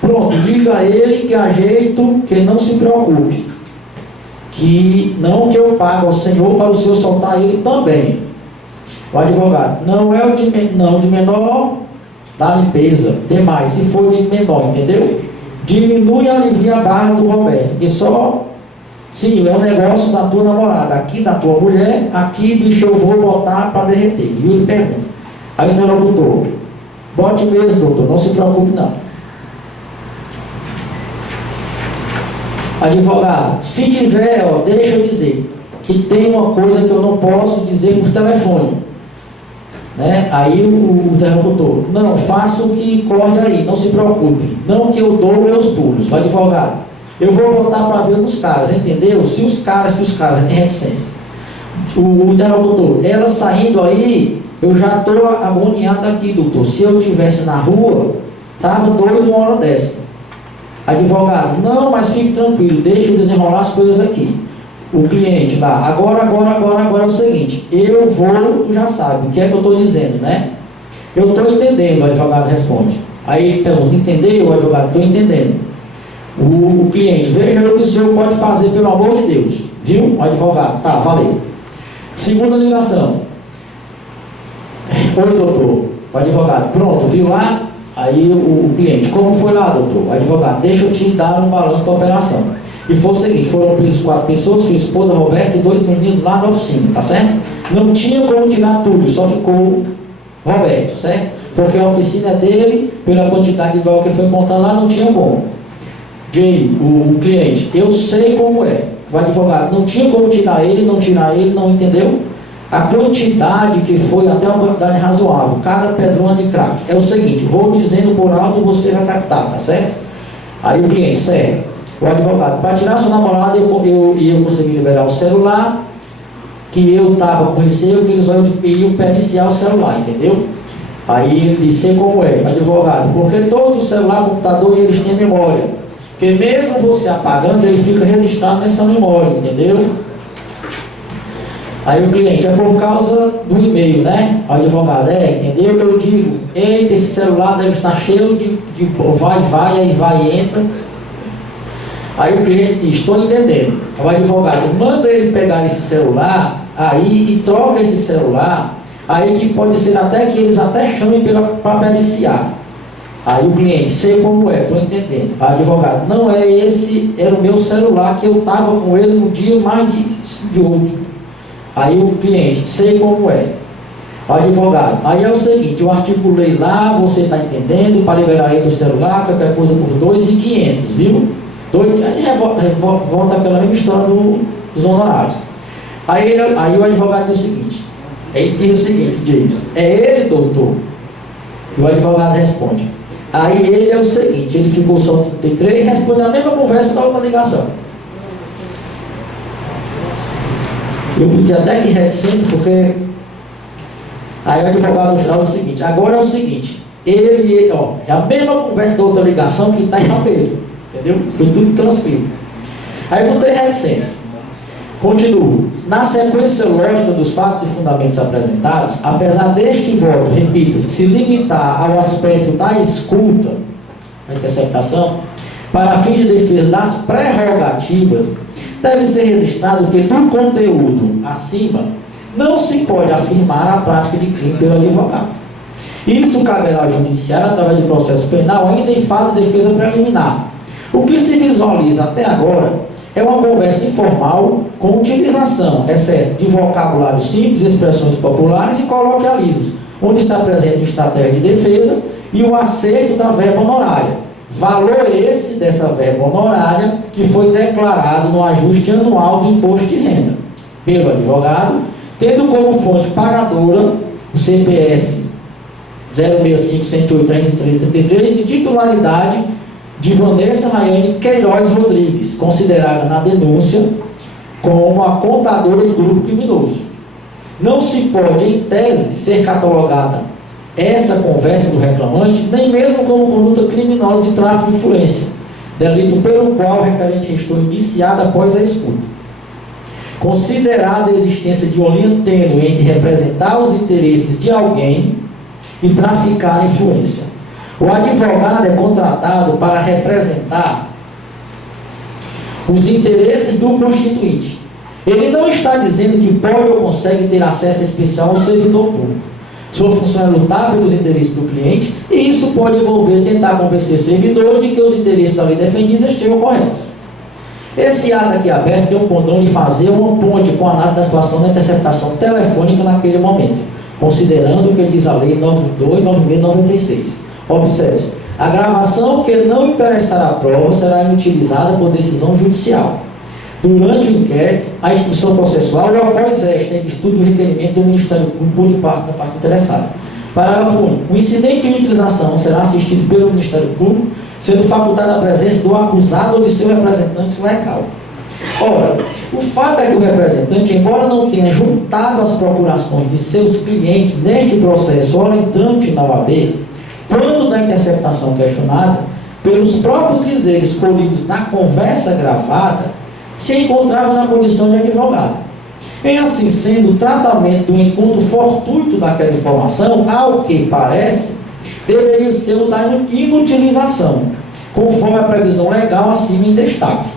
Pronto, diga a ele que ajeito, que não se preocupe. Que não que eu pago ao senhor para o senhor soltar ele também. O advogado, não é o de menor da limpeza. Demais, se for de menor, entendeu? Diminui e alivia a barra do Roberto, que só, sim, é um negócio da tua namorada, aqui da tua mulher, aqui, bicho, eu vou botar para derreter. E ele pergunta, aí o interlocutor, bote mesmo, doutor, não se preocupe não. Advogado, se tiver, ó, deixa eu dizer, que tem uma coisa que eu não posso dizer por telefone. Né? Aí o interlocutor, não, faça o que corre aí, não se preocupe, não que eu dou meus pulos. O advogado, eu vou botar para ver nos caras, entendeu? Se os caras têm reticência. O interlocutor, ela saindo aí, eu já estou agoniado aqui, doutor. Se eu estivesse na rua, estava doido uma hora dessa. Advogado, não, mas fique tranquilo, deixa eu desenrolar as coisas aqui. O cliente lá, agora é o seguinte, eu vou, tu já sabe, o que é que eu estou dizendo, né? Eu estou entendendo, o advogado responde. Aí ele pergunta, entendeu? O advogado, estou entendendo. O cliente, veja o que o senhor pode fazer, pelo amor de Deus. Viu? O advogado, tá, valeu. Segunda ligação. Oi, doutor. O advogado, pronto, viu lá? Aí o cliente, como foi lá, doutor? O advogado, deixa eu te dar um balanço da operação. E foi o seguinte, foram presos 4 pessoas, sua esposa, Roberto, e 2 meninos lá na oficina, tá certo? Não tinha como tirar tudo, só ficou Roberto, certo? Porque a oficina é dele, pela quantidade de droga que foi encontrada lá, não tinha como. Jay, o cliente, eu sei como é. O advogado, não tinha como tirar ele, não entendeu? A quantidade que foi até uma quantidade razoável, cada pedrona de crack. É o seguinte, vou dizendo por alto, você vai captar, tá certo? Aí o cliente, certo? O advogado, para tirar sua namorada, eu consegui liberar o celular, que eu estava com receio que eles iam periciar o celular, entendeu? Aí ele disse, sei como é, advogado, porque todo o celular, computador, eles têm memória. Porque mesmo você apagando, ele fica registrado nessa memória, entendeu? Aí o cliente, é por causa do e-mail, né? O advogado, entendeu? Eu digo, eita, esse celular deve estar cheio de vai e entra. Aí o cliente diz, estou entendendo. O advogado, manda ele pegar esse celular aí e troca esse celular, aí que pode ser até que eles até chamem para periciar. Aí o cliente, sei como é, estou entendendo. O advogado, não é esse, era o meu celular que eu estava com ele no dia mais de outro. Aí o cliente, sei como é. O advogado, aí é o seguinte, eu articulei lá, você está entendendo, para liberar ele do celular, qualquer coisa por 2.500, viu? Aí volta aquela mesma história dos honorários. Aí o advogado diz o seguinte, ele diz o seguinte, James, é ele, doutor? E o advogado responde, aí ele é o seguinte, ele ficou só 33 e responde a mesma conversa da outra ligação. Eu pedi até que reticência, porque aí o advogado no final diz o seguinte, agora é o seguinte, ele, ó, é a mesma conversa da outra ligação que está lá mesmo. Entendeu? Foi tudo transcrito. Aí botei reticência. Continuo. Na sequência lógica dos fatos e fundamentos apresentados, apesar deste voto, repita-se, se limitar ao aspecto da escuta, da interceptação, para fins de defesa das prerrogativas, deve ser registrado que do conteúdo acima não se pode afirmar a prática de crime pelo advogado. Isso caberá ao judiciário através de processo penal ainda em fase de defesa preliminar. O que se visualiza até agora é uma conversa informal com utilização, é certo, de vocabulário simples, expressões populares e coloquialismos, onde se apresenta a estratégia de defesa e o acerto da verba honorária, Valor esse dessa verba honorária que foi declarado no ajuste anual do imposto de renda pelo advogado, tendo como fonte pagadora o CPF 065-108-3333 de titularidade de Vanessa Rayane Queiroz Rodrigues, considerada na denúncia como a contadora do grupo criminoso. Não se pode, em tese, ser catalogada essa conversa do reclamante, nem mesmo como conduta criminosa de tráfico de influência, delito pelo qual o requerente restou indiciado após a escuta. Considerada a existência de uma linha tênue entre representar os interesses de alguém e traficar a influência. O advogado é contratado para representar os interesses do constituinte. Ele não está dizendo que pode ou consegue ter acesso especial ao servidor público. Sua função é lutar pelos interesses do cliente, e isso pode envolver tentar convencer o servidor de que os interesses ali defendidos estejam corretos. Esse ato aqui aberto tem o condão de fazer uma ponte com a análise da situação da interceptação telefônica naquele momento, considerando o que diz a Lei 92, 96, 96. Observe, a gravação que não interessar a prova será inutilizada por decisão judicial. Durante o inquérito, a instrução processual ou após esta, em virtude do requerimento do Ministério Público por parte da parte interessada. Parágrafo único. O incidente de inutilização será assistido pelo Ministério Público, sendo facultada a presença do acusado ou de seu representante legal. Ora, o fato é que o representante, embora não tenha juntado as procurações de seus clientes neste processo ora em trâmite na OAB, quando da interceptação questionada, pelos próprios dizeres colhidos na conversa gravada, se encontrava na condição de advogado. Em assim sendo, o tratamento do encontro fortuito daquela informação, ao que parece, deveria ser o da inutilização, conforme a previsão legal acima em destaque.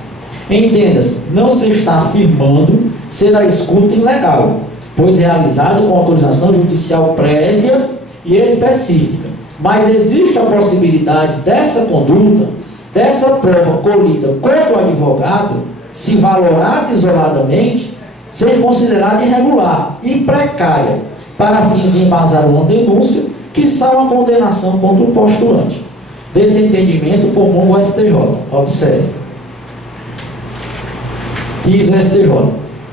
Entenda-se, não se está afirmando ser a escuta ilegal, pois realizada com autorização judicial prévia e específica, mas existe a possibilidade dessa conduta, dessa prova colhida contra o advogado, se valorada isoladamente, ser considerada irregular e precária, para fins de embasar uma denúncia, quiçá uma condenação contra o postulante. Desentendimento comum ao STJ. Observe. Diz o STJ.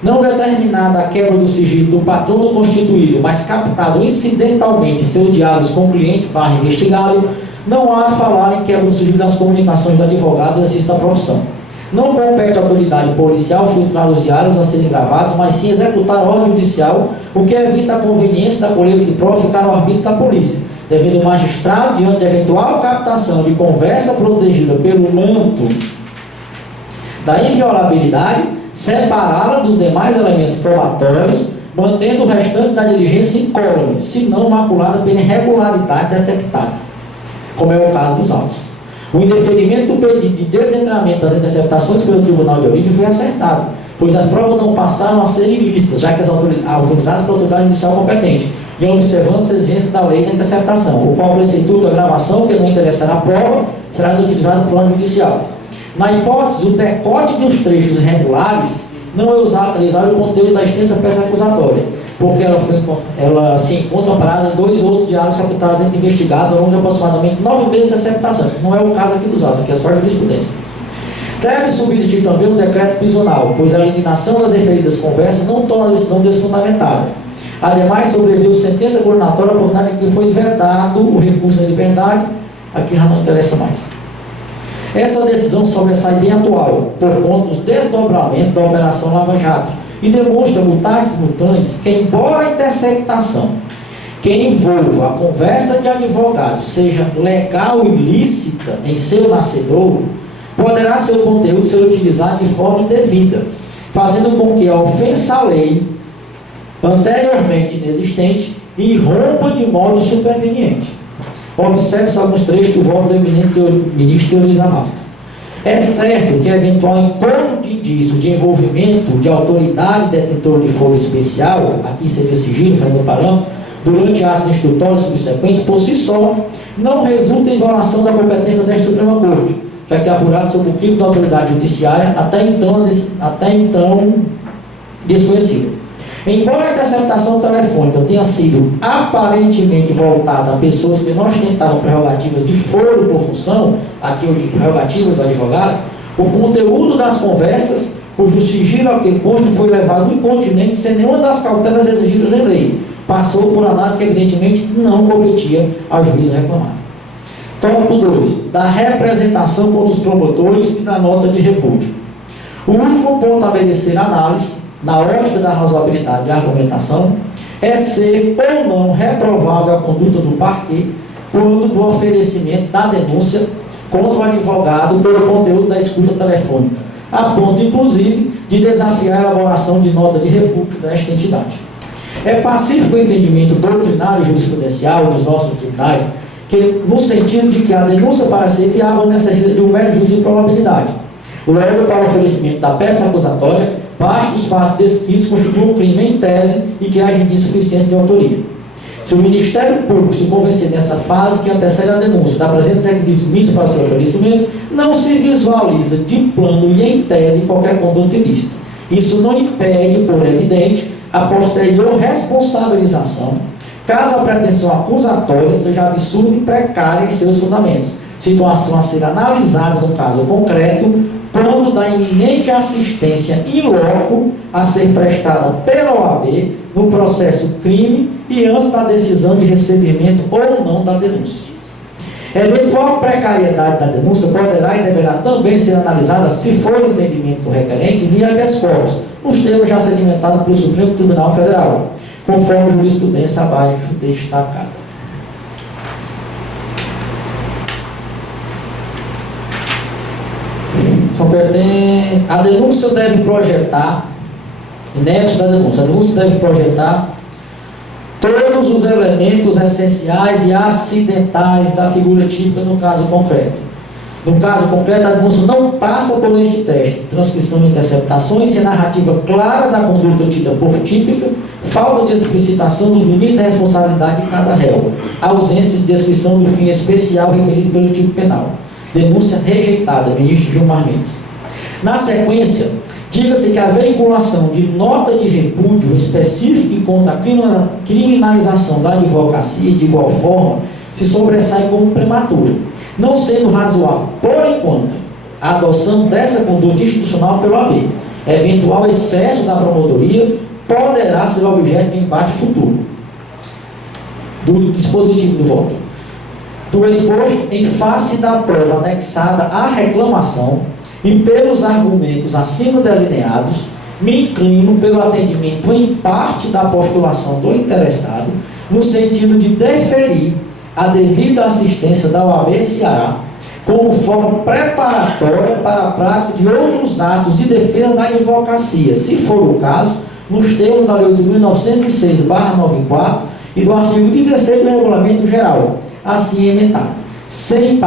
Não determinada a quebra do sigilo do patrono constituído, mas captado incidentalmente seus diálogos com o cliente / investigado, não há a falar em quebra do sigilo das comunicações do advogado e exercício da profissão. Não compete à autoridade policial filtrar os diálogos a serem gravados, mas sim executar a ordem judicial, o que evita a conveniência da colheita de prova ficar ao arbítrio da polícia, devendo o magistrado, diante de eventual captação de conversa protegida pelo manto da inviolabilidade, separá-la dos demais elementos probatórios, mantendo o restante da diligência incólume, se não maculada pela irregularidade detectada, como é o caso dos autos. O indeferimento do pedido de desentramento das interceptações pelo Tribunal de Origem foi acertado, pois as provas não passaram a ser ilícitas, já que as autorizadas pela autoridade judicial competente, e a observância exigente da lei da interceptação, o qual preceitua que a gravação que não interessará a prova será inutilizada por ordem judicial. Na hipótese, o decote dos trechos irregulares não é usado o conteúdo da extensa peça acusatória, porque ela se encontra parada em 2 outros diálogos captados entre investigados ao longo de aproximadamente 9 meses de interceptações. Não é o caso aqui dos autos, aqui é só jurisprudência. Deve subsistir também o decreto prisional, pois a eliminação das referidas conversas não torna a decisão desfundamentada. Ademais, sobreveio sentença coordenatória por nada que foi vedado o recurso da liberdade, aqui já não interessa mais. Essa decisão sobressai bem atual, por conta dos desdobramentos da Operação Lava Jato, e demonstra mutatis mutandis que, embora a interceptação que envolva a conversa de advogado seja legal e lícita em seu nascedouro, poderá seu conteúdo ser utilizado de forma indevida, fazendo com que a ofensa à lei, anteriormente inexistente, irrompa de modo superveniente. Observe-se alguns trechos do voto do eminente ministro Luiz Vasquez. É certo que eventual encontro de indício de envolvimento de autoridade detentora de foro especial, aqui seria sigilo, fazendo parâmetro, durante atos instrutórios subsequentes, por si só, não resulta em violação da competência desta Suprema Corte, já que é apurado sob o crime da autoridade judiciária até então desconhecida. Embora a interceptação telefônica tenha sido aparentemente voltada a pessoas que não ostentavam prerrogativas de foro por função, aqui eu digo prerrogativa do advogado, o conteúdo das conversas, cujo sigilo ao que consta foi levado incontinente sem nenhuma das cautelas exigidas em lei, passou por análise que evidentemente não competia ao juízo reclamado. Tópico 2. Da representação contra os promotores e da nota de repúdio. O último ponto a merecer análise, na ótica da razoabilidade de argumentação, é ser ou não reprovável a conduta do parquet quando do oferecimento da denúncia contra o advogado pelo conteúdo da escuta telefônica, a ponto, inclusive, de desafiar a elaboração de nota de repúdio desta entidade. É pacífico o entendimento doutrinário e jurisprudencial dos nossos tribunais, que, no sentido de que a denúncia para ser viável necessita de um mero juízo de probabilidade. Logo, para o oferecimento da peça acusatória, basta os fatos descritos constituem um crime em tese e que haja indício suficiente de autoria. Se o Ministério Público se convencer nessa fase que antecede a denúncia da presença de requisitos mínimos para o seu oferecimento, não se visualiza de plano e em tese qualquer conduta ilícita. Isso não impede, por evidente, a posterior responsabilização, caso a pretensão acusatória seja absurda e precária em seus fundamentos, situação a ser analisada no caso concreto, quando da iminente assistência in loco a ser prestada pela OAB no processo crime e antes da decisão de recebimento ou não da denúncia. Eventual precariedade da denúncia poderá e deverá também ser analisada, se for o entendimento do requerente, via habeas corpus, nos termos já sedimentados pelo Supremo Tribunal Federal, conforme jurisprudência abaixo destacada. A denúncia deve projetar, inépcio da denúncia, a denúncia deve projetar todos os elementos essenciais e acidentais da figura típica no caso concreto. No caso concreto, a denúncia não passa por este teste: transcrição de interceptações e narrativa clara da conduta tida por típica, falta de explicitação dos limites da responsabilidade de cada réu, ausência de descrição do fim especial requerido pelo tipo penal. Denúncia rejeitada, ministro Gilmar Mendes. Na sequência, diga-se que a veiculação de nota de repúdio específica contra a criminalização da advocacia, de igual forma, se sobressai como prematura, não sendo razoável, por enquanto, a adoção dessa conduta institucional pelo AB. Eventual excesso da promotoria poderá ser objeto de embate futuro do dispositivo do voto. Do exposto, em face da prova anexada à reclamação e pelos argumentos acima delineados, me inclino pelo atendimento em parte da postulação do interessado, no sentido de deferir a devida assistência da OAB Ceará como forma preparatória para a prática de outros atos de defesa da advocacia, se for o caso, nos termos da Lei 8.906/94 e do artigo 16 do Regulamento Geral, assim emendado, sem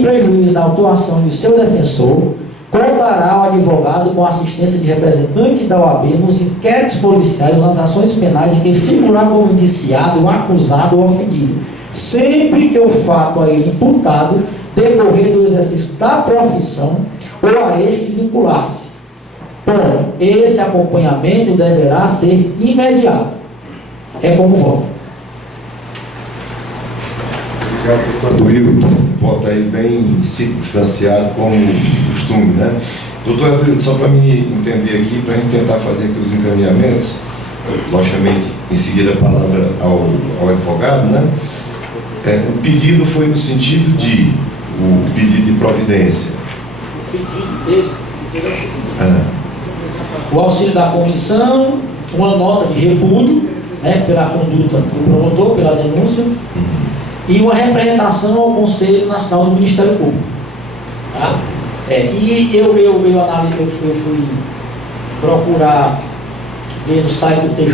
prejuízo da atuação de seu defensor, contará ao advogado com a assistência de representante da OAB nos inquéritos policiais ou nas ações penais em que figurar como indiciado, acusado ou ofendido, sempre que o fato a ele imputado decorrer do exercício da profissão ou a este vincular-se. Ponto. Esse acompanhamento deverá ser imediato. É como voto. Obrigado, doutor Wilton. Voto aí bem circunstanciado, como costume, né? Doutor Wilton, só para me entender aqui, para a gente tentar fazer aqui os encaminhamentos, logicamente, em seguida a palavra ao advogado, né? O pedido foi no sentido de, o pedido de providência. O pedido dele é o seguinte: o auxílio da comissão, uma nota de repúdio, né, pela conduta do promotor, pela denúncia, e uma representação ao Conselho Nacional do Ministério Público. Tá? E eu fui procurar ver no site do TJ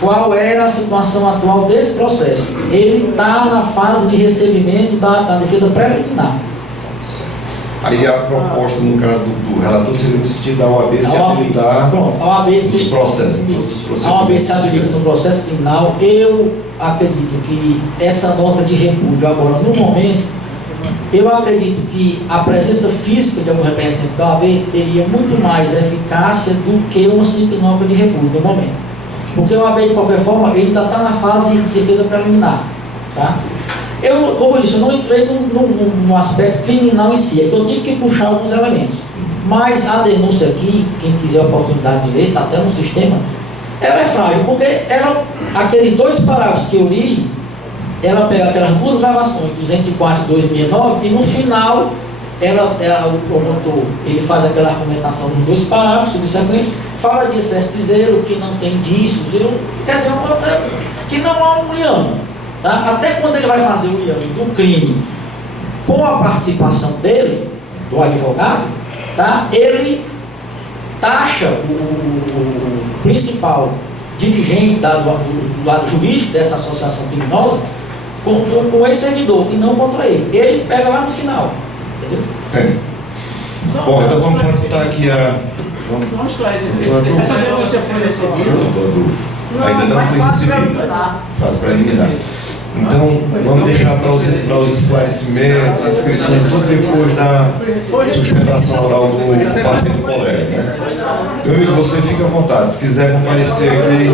qual era a situação atual desse processo. Ele está na fase de recebimento da defesa preliminar. Aí a proposta, no caso do relator, seria no sentido da OAB se habilitar nos processos. A OAB se habilita no processo criminal. Eu acredito que essa nota de repúdio agora, no momento, eu acredito que a presença física de algum representante da OAB teria muito mais eficácia do que uma simples nota de repúdio no momento. Porque o OAB, de qualquer forma, ele ainda está na fase de defesa preliminar. Tá? Eu, como eu disse, eu não entrei no aspecto criminal em si, eu tive que puxar alguns elementos. Mas a denúncia aqui, quem quiser a oportunidade de ler, está até no sistema, ela é frágil, porque aqueles 2 parágrafos que eu li, ela pega aquelas 2 gravações, 204 e 269, e no final, o promotor, ele faz aquela argumentação nos 2 parágrafos subsequentes, fala de excesso de zelo, que não tem indícios, quer dizer, que não há um liame. Tá? Até quando ele vai fazer o liame do crime com a participação dele, do advogado, tá? Ele taxa o principal dirigente do lado jurídico dessa associação criminosa com esse servidor e não contra ele. Ele pega lá no final. Entendeu? Bom, então vamos voltar aqui a... Vamos esclarecer. Doutor, Essa denúncia foi recebida. Ainda não foi recebida. Faz preliminar. Então, vamos deixar para os esclarecimentos, inscrições, tudo depois da sustentação oral do partido colega, né? Meu amigo, você fica à vontade. Se quiser comparecer aqui...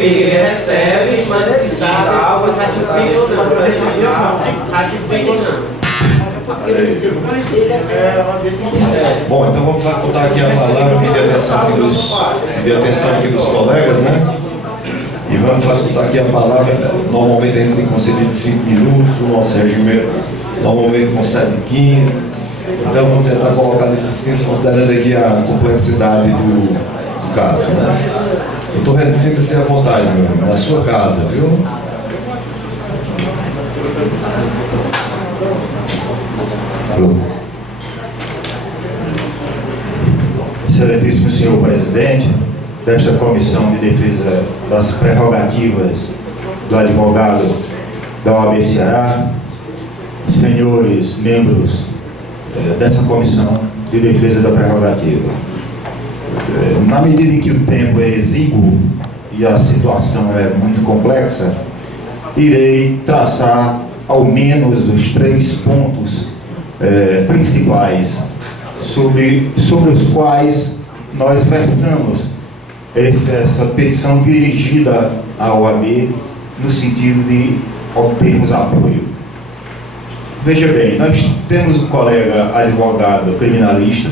Ele recebe, mas se sabe, ratifica ou não. Ratifica ou não. Bom, então vamos facultar aqui a palavra, pedir atenção aqui dos colegas, né? E vamos facultar aqui a palavra. Normalmente a gente tem concedido 5 minutos, o nosso regimento normalmente concede 15. Então vamos tentar colocar nesses 15, considerando aqui a complexidade do caso, né? Eu estou vendo sempre à vontade, meu irmão, na sua casa, viu? Excelentíssimo senhor presidente desta Comissão de Defesa das Prerrogativas do Advogado da OAB Ceará, senhores membros dessa Comissão de Defesa da Prerrogativa, na medida em que o tempo é exíguo e a situação é muito complexa, irei traçar ao menos os 3 pontos principais sobre os quais nós versamos essa petição dirigida à OAB no sentido de obtermos apoio. Veja bem, nós temos um colega advogado criminalista,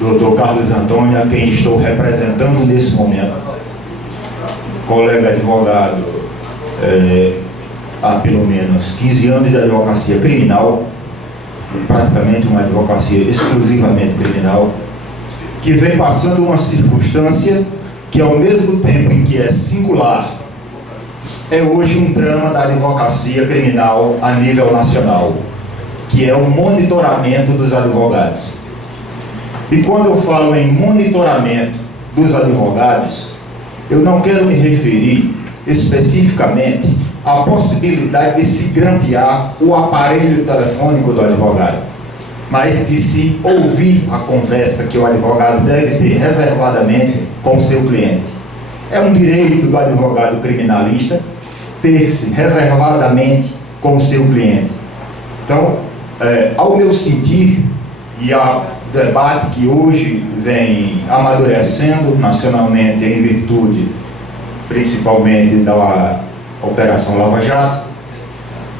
Dr. Carlos Antônio, a quem estou representando nesse momento, colega advogado há pelo menos 15 anos de advocacia criminal, praticamente uma advocacia exclusivamente criminal, que vem passando uma circunstância que, ao mesmo tempo em que é singular, é hoje um drama da advocacia criminal a nível nacional, que é o monitoramento dos advogados. E quando eu falo em monitoramento dos advogados, eu não quero me referir especificamente à possibilidade de se grampear o aparelho telefônico do advogado, mas de se ouvir a conversa que o advogado deve ter reservadamente com o seu cliente. É um direito do advogado criminalista ter-se reservadamente com o seu cliente. Então, ao meu sentir, e ao debate que hoje vem amadurecendo nacionalmente em virtude principalmente da Operação Lava Jato,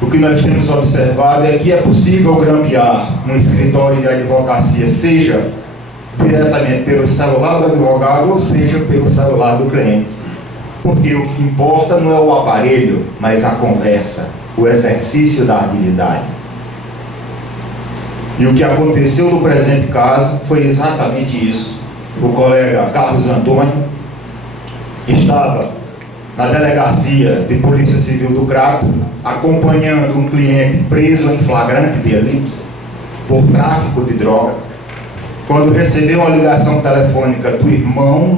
o que nós temos observado é que é possível grampear no escritório de advocacia, seja diretamente pelo celular do advogado ou seja pelo celular do cliente. Porque o que importa não é o aparelho, mas a conversa, o exercício da atividade. E o que aconteceu no presente caso foi exatamente isso. O colega Carlos Antônio estava na delegacia de Polícia Civil do Crato, acompanhando um cliente preso em flagrante delito por tráfico de droga, quando recebeu uma ligação telefônica do irmão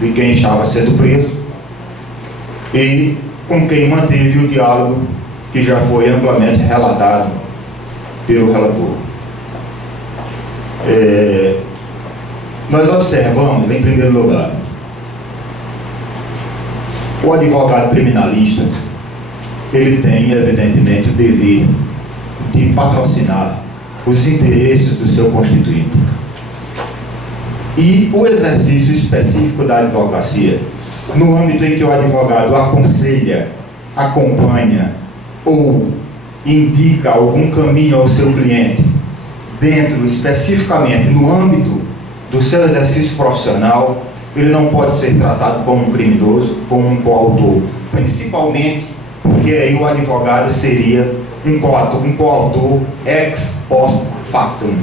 de quem estava sendo preso e com quem manteve o diálogo que já foi amplamente relatado pelo relator. nós observamos, em primeiro lugar, o advogado criminalista, ele tem, evidentemente, o dever de patrocinar os interesses do seu constituinte. E o exercício específico da advocacia, no âmbito em que o advogado aconselha, acompanha ou indica algum caminho ao seu cliente, dentro, especificamente, no âmbito do seu exercício profissional, ele não pode ser tratado como um criminoso, como um coautor, principalmente porque aí o advogado seria um coautor ex post factum.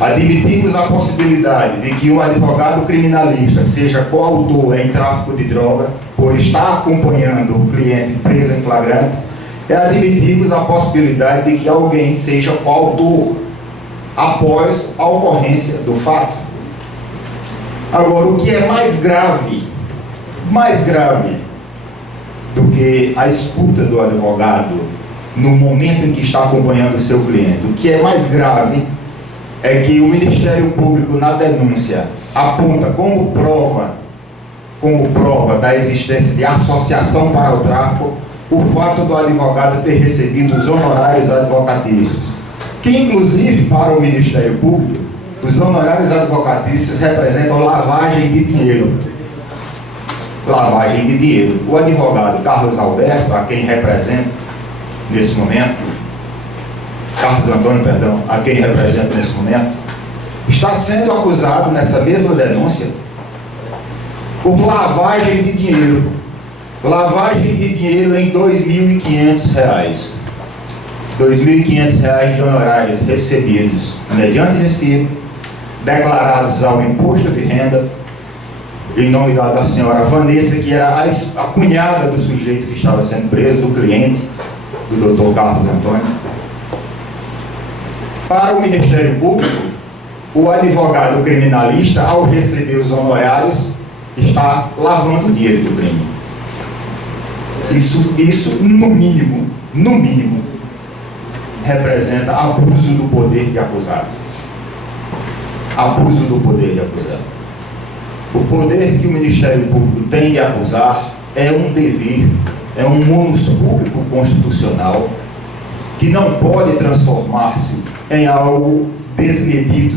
Admitirmos a possibilidade de que um advogado criminalista seja coautor em tráfico de droga, por estar acompanhando o cliente preso em flagrante, é admitirmos a possibilidade de que alguém seja coautor após a ocorrência do fato. Agora, o que é mais grave do que a escuta do advogado no momento em que está acompanhando o seu cliente, o que é mais grave é que o Ministério Público, na denúncia, aponta como prova da existência de associação para o tráfico, o fato do advogado ter recebido os honorários advocatícios, que inclusive para o Ministério Público, os honorários advocatícios representam lavagem de dinheiro. Lavagem de dinheiro. O advogado Carlos Alberto, a quem representa nesse momento, Carlos Antônio, perdão, a quem representa nesse momento, está sendo acusado nessa mesma denúncia por lavagem de dinheiro. Lavagem de dinheiro em R$ 2.500. R$ 2.500 de honorários recebidos mediante recibo, declarados ao imposto de renda, em nome da senhora Vanessa, que era a cunhada do sujeito que estava sendo preso, do cliente, do Dr. Carlos Antônio. Para o Ministério Público, o advogado criminalista, ao receber os honorários, está lavando o dinheiro do crime. Isso no mínimo, representa abuso do poder de acusado. Abuso do poder de acusado. O poder que o Ministério Público tem de acusar é um dever, é um ônus público constitucional que não pode transformar-se em algo desmedido.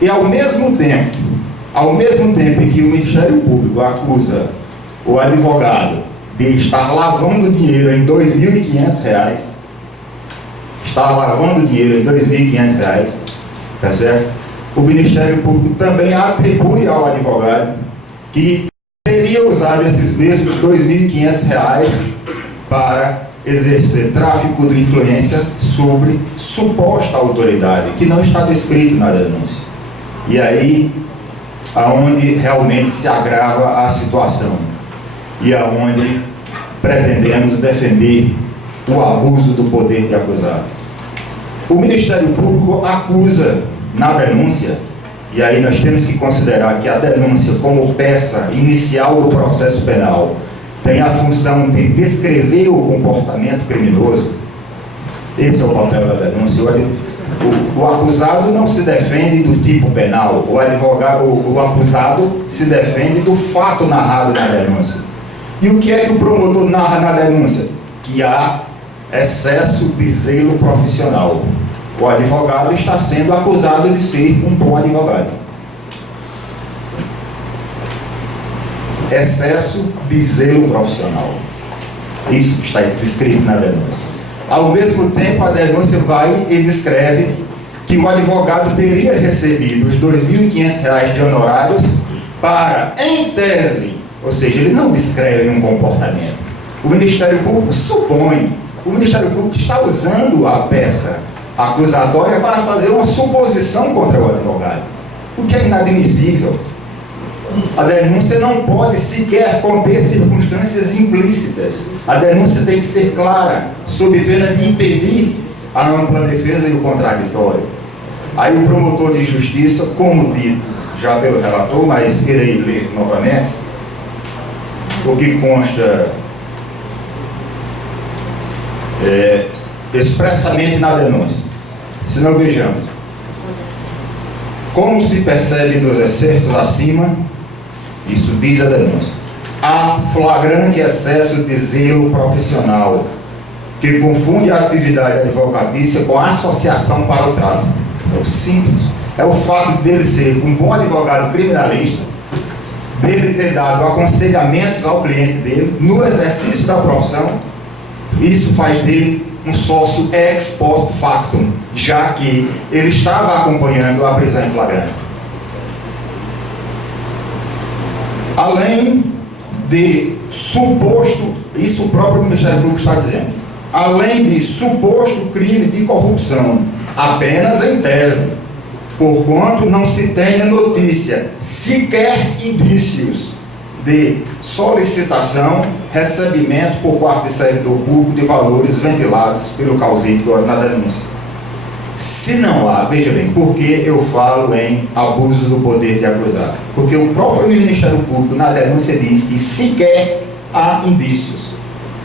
E ao mesmo tempo em que o Ministério Público acusa o advogado de estar lavando dinheiro em R$ 2.500, tá certo? O Ministério Público também atribui ao advogado que teria usado esses mesmos R$ 2.500 para exercer tráfico de influência sobre suposta autoridade, que não está descrito na denúncia. E aí, aonde realmente se agrava a situação e aonde pretendemos defender o abuso do poder de acusado. O Ministério Público acusa na denúncia, e aí nós temos que considerar que a denúncia, como peça inicial do processo penal, tem a função de descrever o comportamento criminoso. Esse é o papel da denúncia. O acusado não se defende do tipo penal, o acusado se defende do fato narrado na denúncia. E o que é que o promotor narra na denúncia? Que há excesso de zelo profissional. O advogado está sendo acusado de ser um bom advogado. Excesso de zelo profissional. Isso está descrito na denúncia. Ao mesmo tempo, a denúncia vai e descreve que o advogado teria recebido os R$ 2.500 de honorários para, em tese, ou seja, ele não descreve um comportamento. O Ministério Público supõe, o Ministério Público está usando a peça acusatória para fazer uma suposição contra o advogado, o que é inadmissível. A denúncia não pode sequer conter circunstâncias implícitas. A denúncia tem que ser clara, sob pena de impedir a ampla defesa e o contraditório. Aí o promotor de justiça, como dito já pelo relator, mas irei ler novamente, o que consta expressamente na denúncia. Se não, vejamos. Como se percebe dos excertos acima, isso diz a denúncia, há flagrante excesso de zelo profissional que confunde a atividade advocatícia com a associação para o tráfico. É o simples. É o fato dele ser um bom advogado criminalista, dele ter dado aconselhamentos ao cliente dele no exercício da profissão. Isso faz dele um sócio ex post factum, já que ele estava acompanhando a prisão em flagrante. Além de suposto, isso o próprio Ministério Público está dizendo, além de suposto crime de corrupção, apenas em tese, porquanto não se tenha notícia, sequer indícios de solicitação, recebimento por parte de servidor público de valores ventilados pelo causídico na denúncia. Se não há, veja bem, por que eu falo em abuso do poder de acusar? Porque o próprio Ministério Público na denúncia diz que sequer há indícios.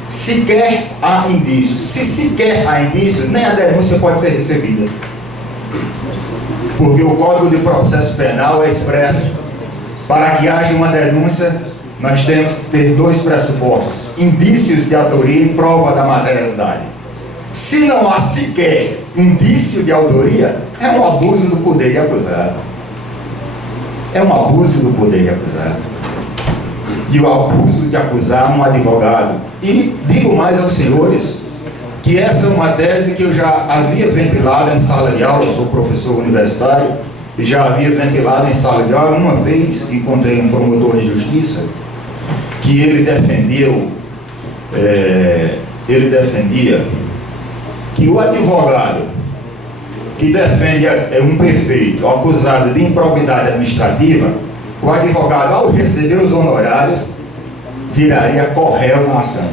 Sequer há indícios. Se sequer há indícios, nem a denúncia pode ser recebida. Porque o Código de Processo Penal é expresso. Para que haja uma denúncia, nós temos que ter dois pressupostos: indícios de autoria e prova da materialidade. Se não há sequer indício de autoria, é um abuso do poder de acusar. É um abuso do poder de acusar. E o abuso de acusar um advogado. E digo mais aos senhores, que essa é uma tese que eu já havia ventilado em sala de aula. Eu sou professor universitário e já havia ventilado em sala de aula. Uma vez encontrei um promotor de justiça que ele defendia que o advogado que defende um prefeito acusado de improbidade administrativa, o advogado, ao receber os honorários, viraria corréu na ação.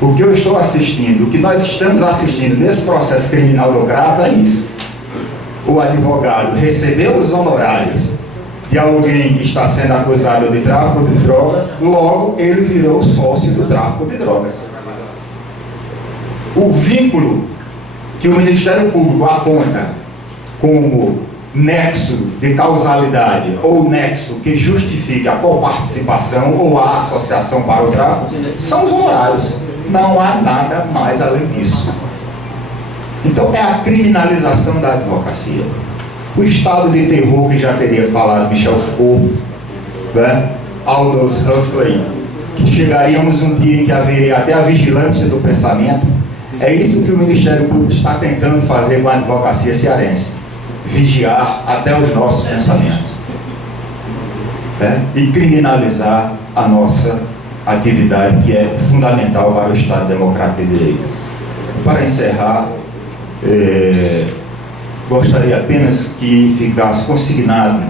O que eu estou assistindo, o que nós estamos assistindo nesse processo criminal do Crato é isso. O advogado recebeu os honorários de alguém que está sendo acusado de tráfico de drogas, logo ele virou sócio do tráfico de drogas. O vínculo que o Ministério Público aponta como nexo de causalidade ou nexo que justifique a coparticipação ou a associação para o tráfico são os honorários. Não há nada mais além disso. Então é a criminalização da advocacia. O estado de terror que já teria falado Michel Foucault, né? Aldous Huxley, que chegaríamos um dia em que haveria até a vigilância do pensamento. É isso que o Ministério Público está tentando fazer com a advocacia cearense. Vigiar até os nossos pensamentos, né? E criminalizar a nossa atividade, que é fundamental para o Estado Democrático de Direito. Para encerrar, gostaria apenas que ficasse consignado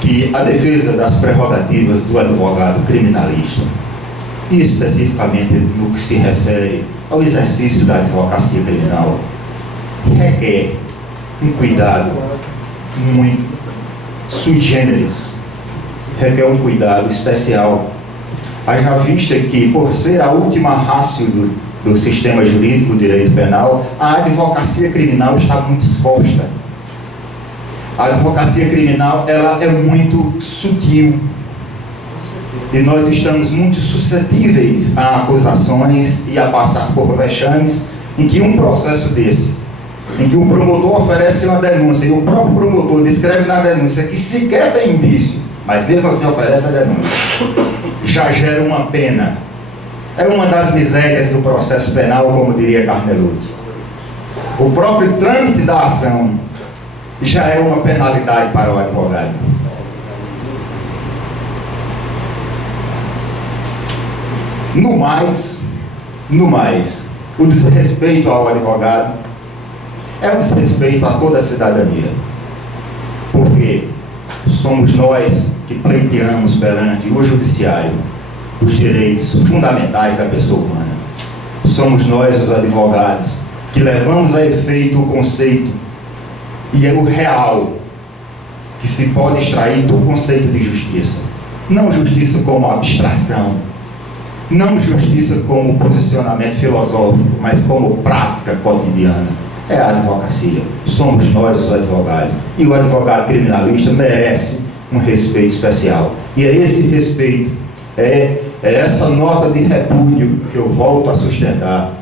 que a defesa das prerrogativas do advogado criminalista, e especificamente no que se refere ao exercício da advocacia criminal, requer um cuidado muito sui generis, requer um cuidado especial. Haja vista que, por ser a última ratio do sistema jurídico, direito penal, a advocacia criminal está muito exposta. A advocacia criminal, ela é muito sutil. E nós estamos muito suscetíveis a acusações e a passar por vexames em que um processo desse, em que o promotor oferece uma denúncia e o próprio promotor descreve na denúncia que sequer tem indício, mas mesmo assim oferece a denúncia, já gera uma pena. É uma das misérias do processo penal, como diria Carnelucci. O próprio trâmite da ação já é uma penalidade para o advogado. No mais, o desrespeito ao advogado é um desrespeito a toda a cidadania, porque somos nós que pleiteamos perante o judiciário os direitos fundamentais da pessoa humana. Somos nós, os advogados, que levamos a efeito o conceito e é o real que se pode extrair do conceito de justiça. Não justiça como abstração, não justiça como posicionamento filosófico, mas como prática cotidiana. é a advocacia. Somos nós os advogados. E o advogado criminalista merece um respeito especial. E é esse respeito, é essa nota de repúdio que eu volto a sustentar.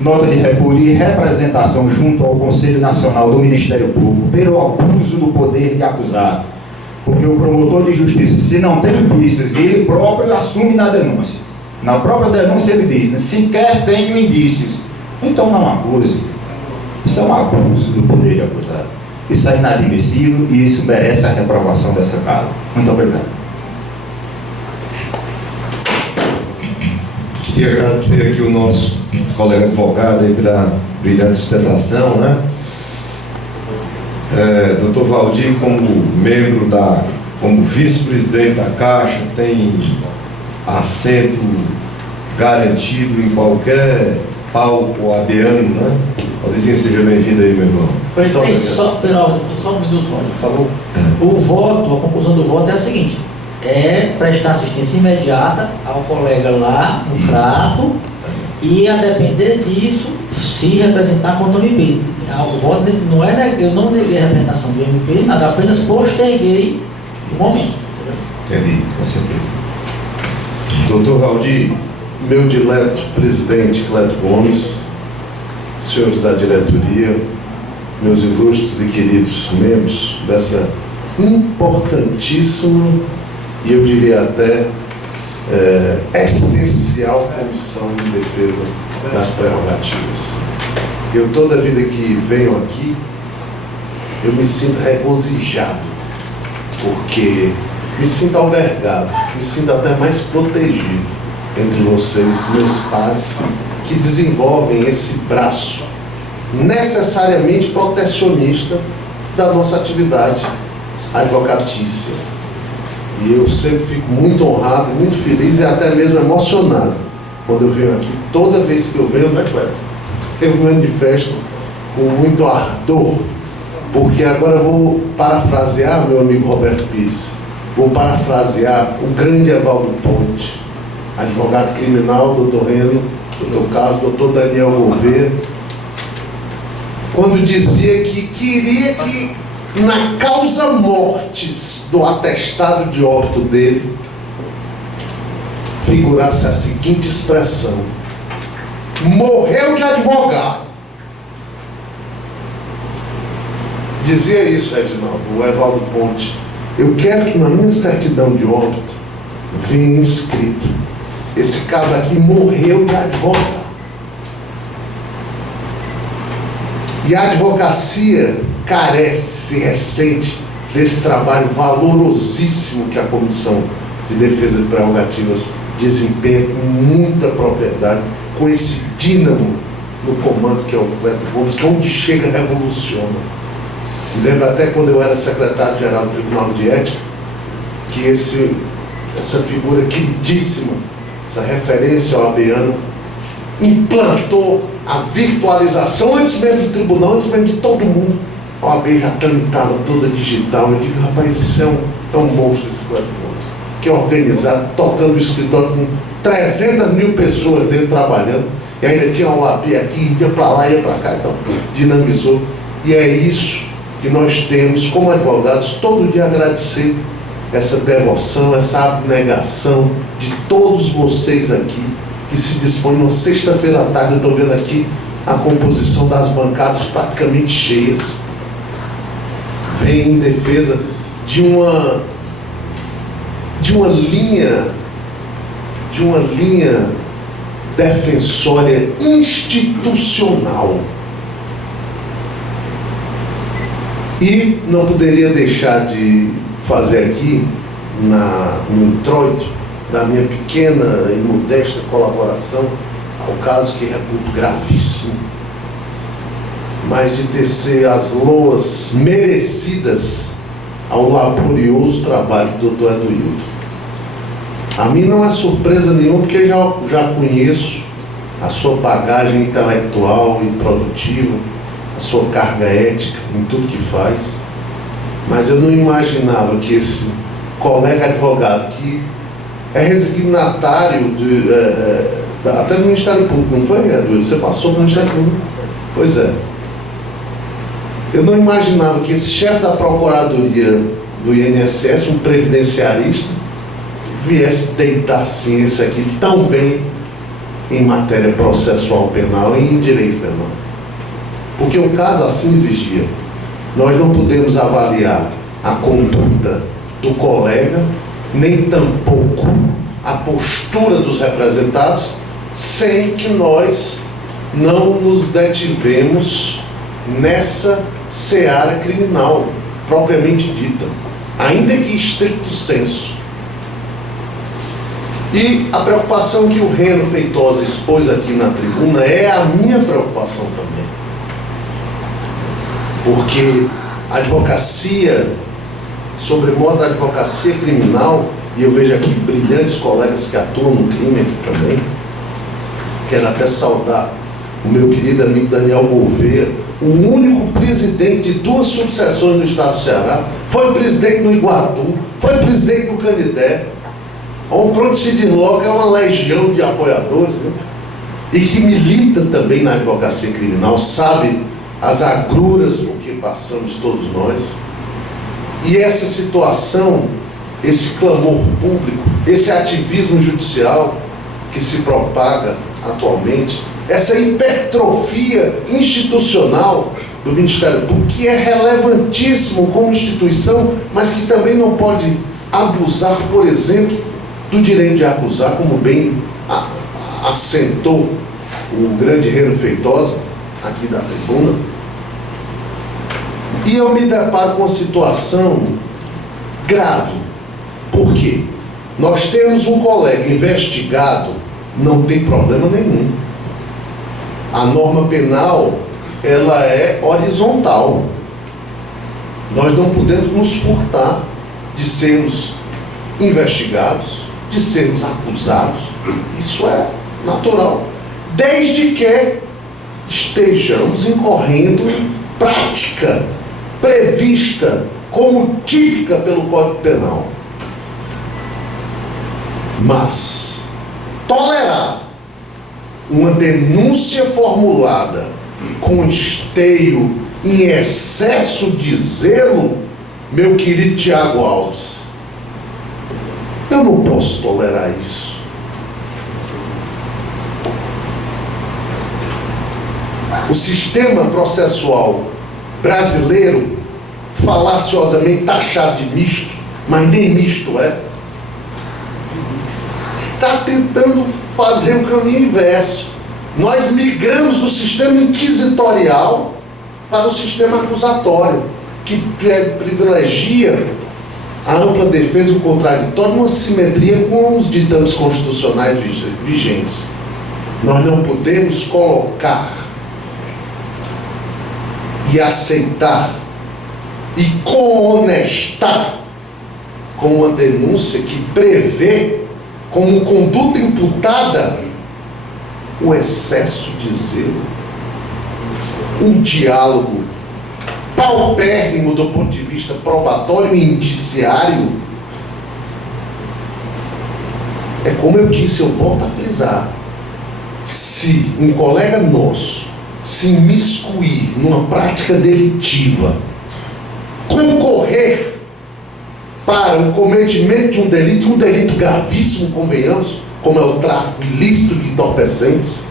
Nota de repúdio e representação junto ao Conselho Nacional do Ministério Público pelo abuso do poder de acusar. Porque o promotor de justiça, se não tem indícios, ele próprio assume na denúncia. Na própria denúncia ele diz, né, sequer tenho indícios, então não acuse. Isso é um abuso do poder de acusar. Isso é inadmissível e isso merece a reprovação dessa casa. Muito obrigado. Queria agradecer aqui o nosso colega advogado aí pela brilhante sustentação, né? Dr. Valdir, como membro como vice-presidente da Caixa, tem assento garantido em qualquer palco abeano, né? Valdirzinho, seja bem-vindo aí, meu irmão. Presidente, só um minuto, por favor. O voto, a conclusão do voto é a seguinte: é prestar assistência imediata ao colega lá no trato e, a depender disso, se representar contra o MP. O voto não é, eu não neguei a representação do MP, mas apenas posterguei o momento. Entendi, com certeza. Doutor Valdir. Meu dileto presidente Cleto Gomes, senhores da diretoria, meus ilustres e queridos membros dessa importantíssima e eu diria até essencial Comissão de Defesa das Prerrogativas. Eu toda a vida que venho aqui, eu me sinto regozijado, porque me sinto albergado, me sinto até mais protegido entre vocês, meus pares, que desenvolvem esse braço necessariamente protecionista da nossa atividade advocatícia. E eu sempre fico muito honrado, muito feliz e até mesmo emocionado quando eu venho aqui. Toda vez que eu venho, né, Cleto? Eu manifesto com muito ardor, porque agora eu vou parafrasear meu amigo Roberto Pires, vou parafrasear o grande Evaldo Ponte, advogado criminal, doutor Reno, doutor Carlos, doutor Daniel Gouveia, quando dizia que queria que na causa mortis do atestado de óbito dele figurasse a seguinte expressão: morreu de advogado. Dizia isso, Reginaldo, o Evaldo Ponte. Eu quero que na minha certidão de óbito venha escrito: esse cara aqui morreu de advogado. E a advocacia carece, se ressente desse trabalho valorosíssimo que a Comissão de Defesa de Prerrogativas desempenha com muita propriedade, com esse dínamo no comando que é o Cleto Gomes, que onde chega revoluciona. Me lembro até quando eu era secretário-geral do Tribunal de Ética, que essa figura queridíssima, essa referência ao abeano, implantou a virtualização antes mesmo do tribunal, antes mesmo de todo mundo. A OAB já tramitava toda digital. Eu digo, rapaz, isso é um monstro esse Cleto Gomes, que é organizado, tocando o escritório com 300 mil pessoas dentro trabalhando, e ainda tinha a OAB aqui, ia para lá, ia para cá, então dinamizou. E é isso que nós temos como advogados todo dia agradecer essa devoção, essa abnegação de todos vocês aqui que se dispõem. Uma sexta-feira à tarde eu estou vendo aqui a composição das bancadas praticamente cheias, vem em defesa de uma linha defensória institucional. E não poderia deixar de fazer aqui, no introito da minha pequena e modesta colaboração ao caso que reputo gravíssimo, mas de tecer as loas merecidas ao laborioso trabalho do Dr. Eduildo. A mim não é surpresa nenhuma, porque já conheço a sua bagagem intelectual e produtiva, a sua carga ética em tudo que faz, mas eu não imaginava que esse colega advogado, que é resignatário até do Ministério Público, não foi, Eduildo? Você passou para o Ministério Público? Pois é. Eu não imaginava que esse chefe da Procuradoria do INSS, um previdenciarista, viesse deitar ciência aqui tão bem em matéria processual penal e em direito penal. Porque o caso assim exigia. Nós não podemos avaliar a conduta do colega, nem tampouco a postura dos representados, sem que nós não nos detivemos nessa seara criminal, propriamente dita, ainda que estricto senso. E a preocupação que o Reno Feitosa expôs aqui na tribuna é a minha preocupação também. Porque a advocacia, sobremodo a advocacia criminal, e eu vejo aqui brilhantes colegas que atuam no crime aqui também, quero até saudar o meu querido amigo Daniel Gouveia, o único presidente de 2 subseções do estado do Ceará, foi presidente do Iguatu, foi presidente do Canidé, onde se desloca é uma legião de apoiadores, né? E que milita também na advocacia criminal, sabe as agruras por que passamos todos nós. E essa situação, esse clamor público, esse ativismo judicial que se propaga atualmente, essa hipertrofia institucional do Ministério Público, que é relevantíssimo como instituição, mas que também não pode abusar, por exemplo, do direito de acusar, como bem assentou o grande Reno Feitosa aqui da tribuna. E eu me deparo com uma situação grave. Por quê? Nós temos um colega investigado, não tem problema nenhum. A norma penal, ela é horizontal. Nós não podemos nos furtar de sermos investigados, de sermos acusados. Isso é natural. Desde que estejamos incorrendo prática prevista como típica pelo Código Penal. Mas tolerar uma denúncia formulada com esteio em excesso de zelo, meu querido Tiago Alves, eu não posso tolerar isso. O sistema processual brasileiro, falaciosamente taxado de misto, mas nem misto é, está tentando fazer o caminho inverso. Nós migramos do sistema inquisitorial para o sistema acusatório, que privilegia a ampla defesa e o contraditório numa simetria com os ditames constitucionais vigentes. Nós não podemos colocar e aceitar e cohonestar com uma denúncia que prevê como conduta imputada o excesso de zelo, um diálogo paupérrimo do ponto de vista probatório e indiciário. É como eu disse, eu volto a frisar, se um colega nosso se imiscuir numa prática delitiva, concorrer para o cometimento de um delito gravíssimo, convenhamos, como é o tráfico ilícito de entorpecentes,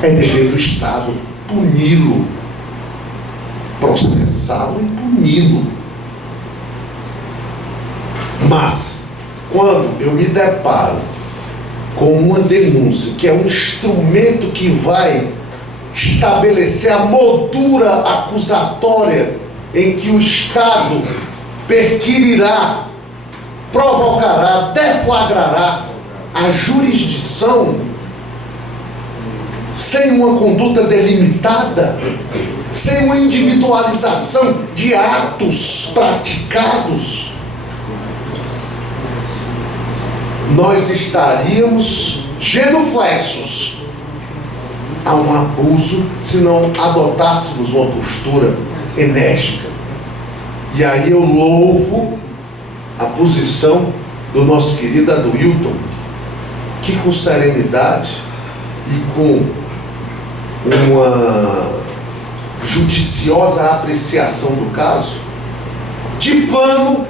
é dever do Estado puni-lo, processá-lo e puni-lo. Mas, quando eu me deparo com uma denúncia, que é um instrumento que vai estabelecer a moldura acusatória em que o Estado perquirirá, provocará, deflagrará a jurisdição sem uma conduta delimitada, sem uma individualização de atos praticados, nós estaríamos genuflexos a um abuso se não adotássemos uma postura enérgica. E aí eu louvo a posição do nosso querido Aduilton, que com serenidade e com uma judiciosa apreciação do caso, de plano,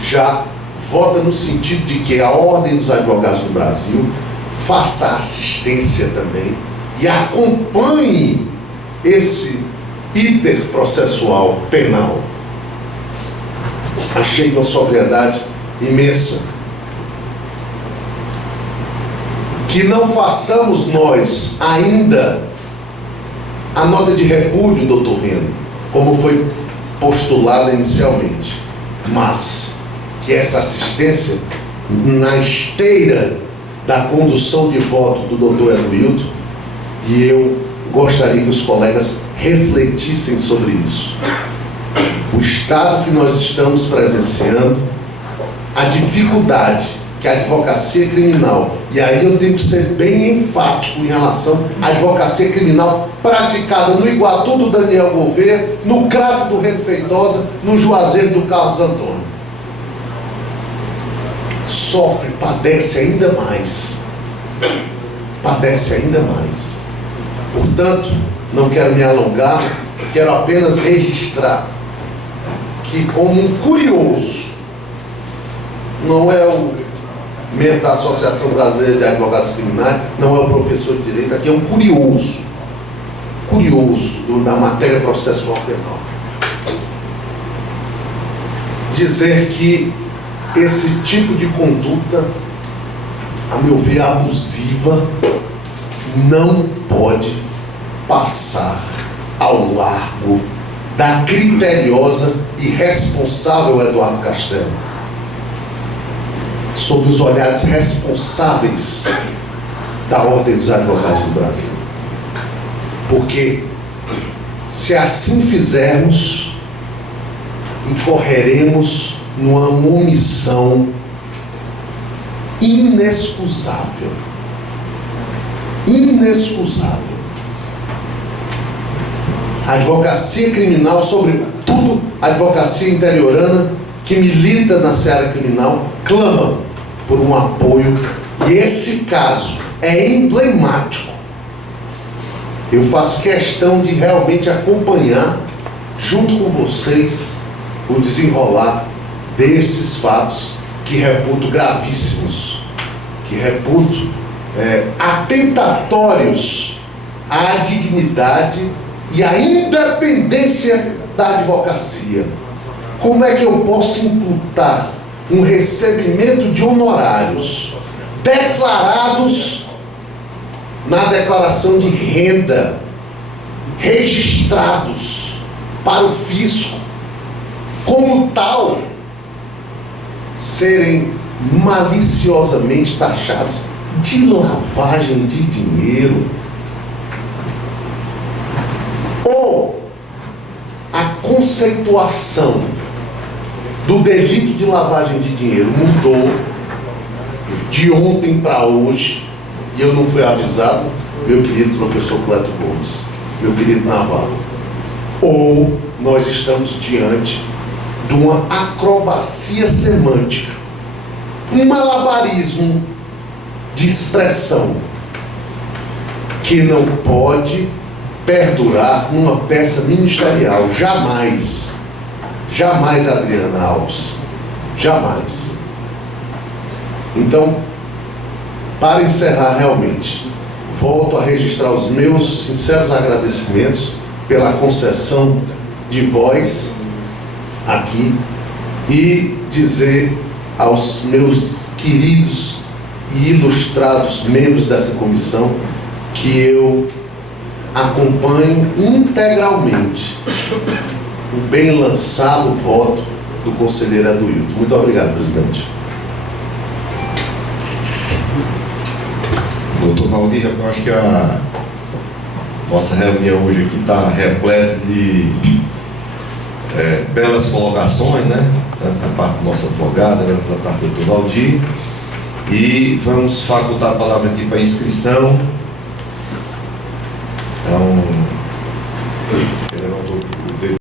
já vota no sentido de que a Ordem dos Advogados do Brasil faça assistência também e acompanhe esse íter processual penal. Achei de uma sobriedade imensa. Que não façamos nós ainda a nota de repúdio, doutor Reno, como foi postulada inicialmente, mas que essa assistência, na esteira da condução de voto do doutor Edwilton, e eu gostaria que os colegas refletissem sobre isso. O estado que nós estamos presenciando, a dificuldade que a advocacia criminal, e aí eu tenho que ser bem enfático em relação à advocacia criminal praticada no Iguatu do Daniel Gouveia, no Crato do Reno Feitosa, no Juazeiro do Carlos Antônio. Sofre, padece ainda mais. Padece ainda mais. Portanto, não quero me alongar, quero apenas registrar que, como um curioso, não é o membro da Associação Brasileira de Advogados Criminais, não é o professor de Direito, aqui é um curioso da matéria processual penal. Dizer que esse tipo de conduta, a meu ver, abusiva, não pode passar ao largo da criteriosa e responsável Eduardo Castello, sob os olhares responsáveis da Ordem dos Advogados do Brasil. Porque, se assim fizermos, incorreremos numa omissão inexcusável. Inexcusável. A advocacia criminal, sobretudo a advocacia interiorana, que milita na seara criminal, clama por um apoio, e esse caso é emblemático. Eu faço questão de realmente acompanhar, junto com vocês, o desenrolar desses fatos que reputo gravíssimos, que reputo atentatórios à dignidade e à independência da advocacia. Como é que eu posso imputar um recebimento de honorários declarados na declaração de renda, registrados para o fisco, como tal, serem maliciosamente taxados de lavagem de dinheiro? Ou a conceituação do delito de lavagem de dinheiro mudou de ontem para hoje, e eu não fui avisado, meu querido professor Cleto Gomes, meu querido Navarro? Ou nós estamos diante de uma acrobacia semântica, um malabarismo de expressão que não pode perdurar numa peça ministerial? Jamais. Jamais, Adriana Alves. Jamais. Então, para encerrar realmente, volto a registrar os meus sinceros agradecimentos pela concessão de voz aqui e dizer aos meus queridos e ilustrados membros dessa comissão que eu acompanho integralmente o bem lançado voto do conselheiro Edwilton. Muito obrigado, presidente. Doutor Valdir, eu acho que a nossa reunião hoje aqui está repleta de belas colocações, né? Tanto da parte do nosso advogado, quanto da parte do doutor Valdir. E vamos facultar a palavra aqui para inscrição. Então,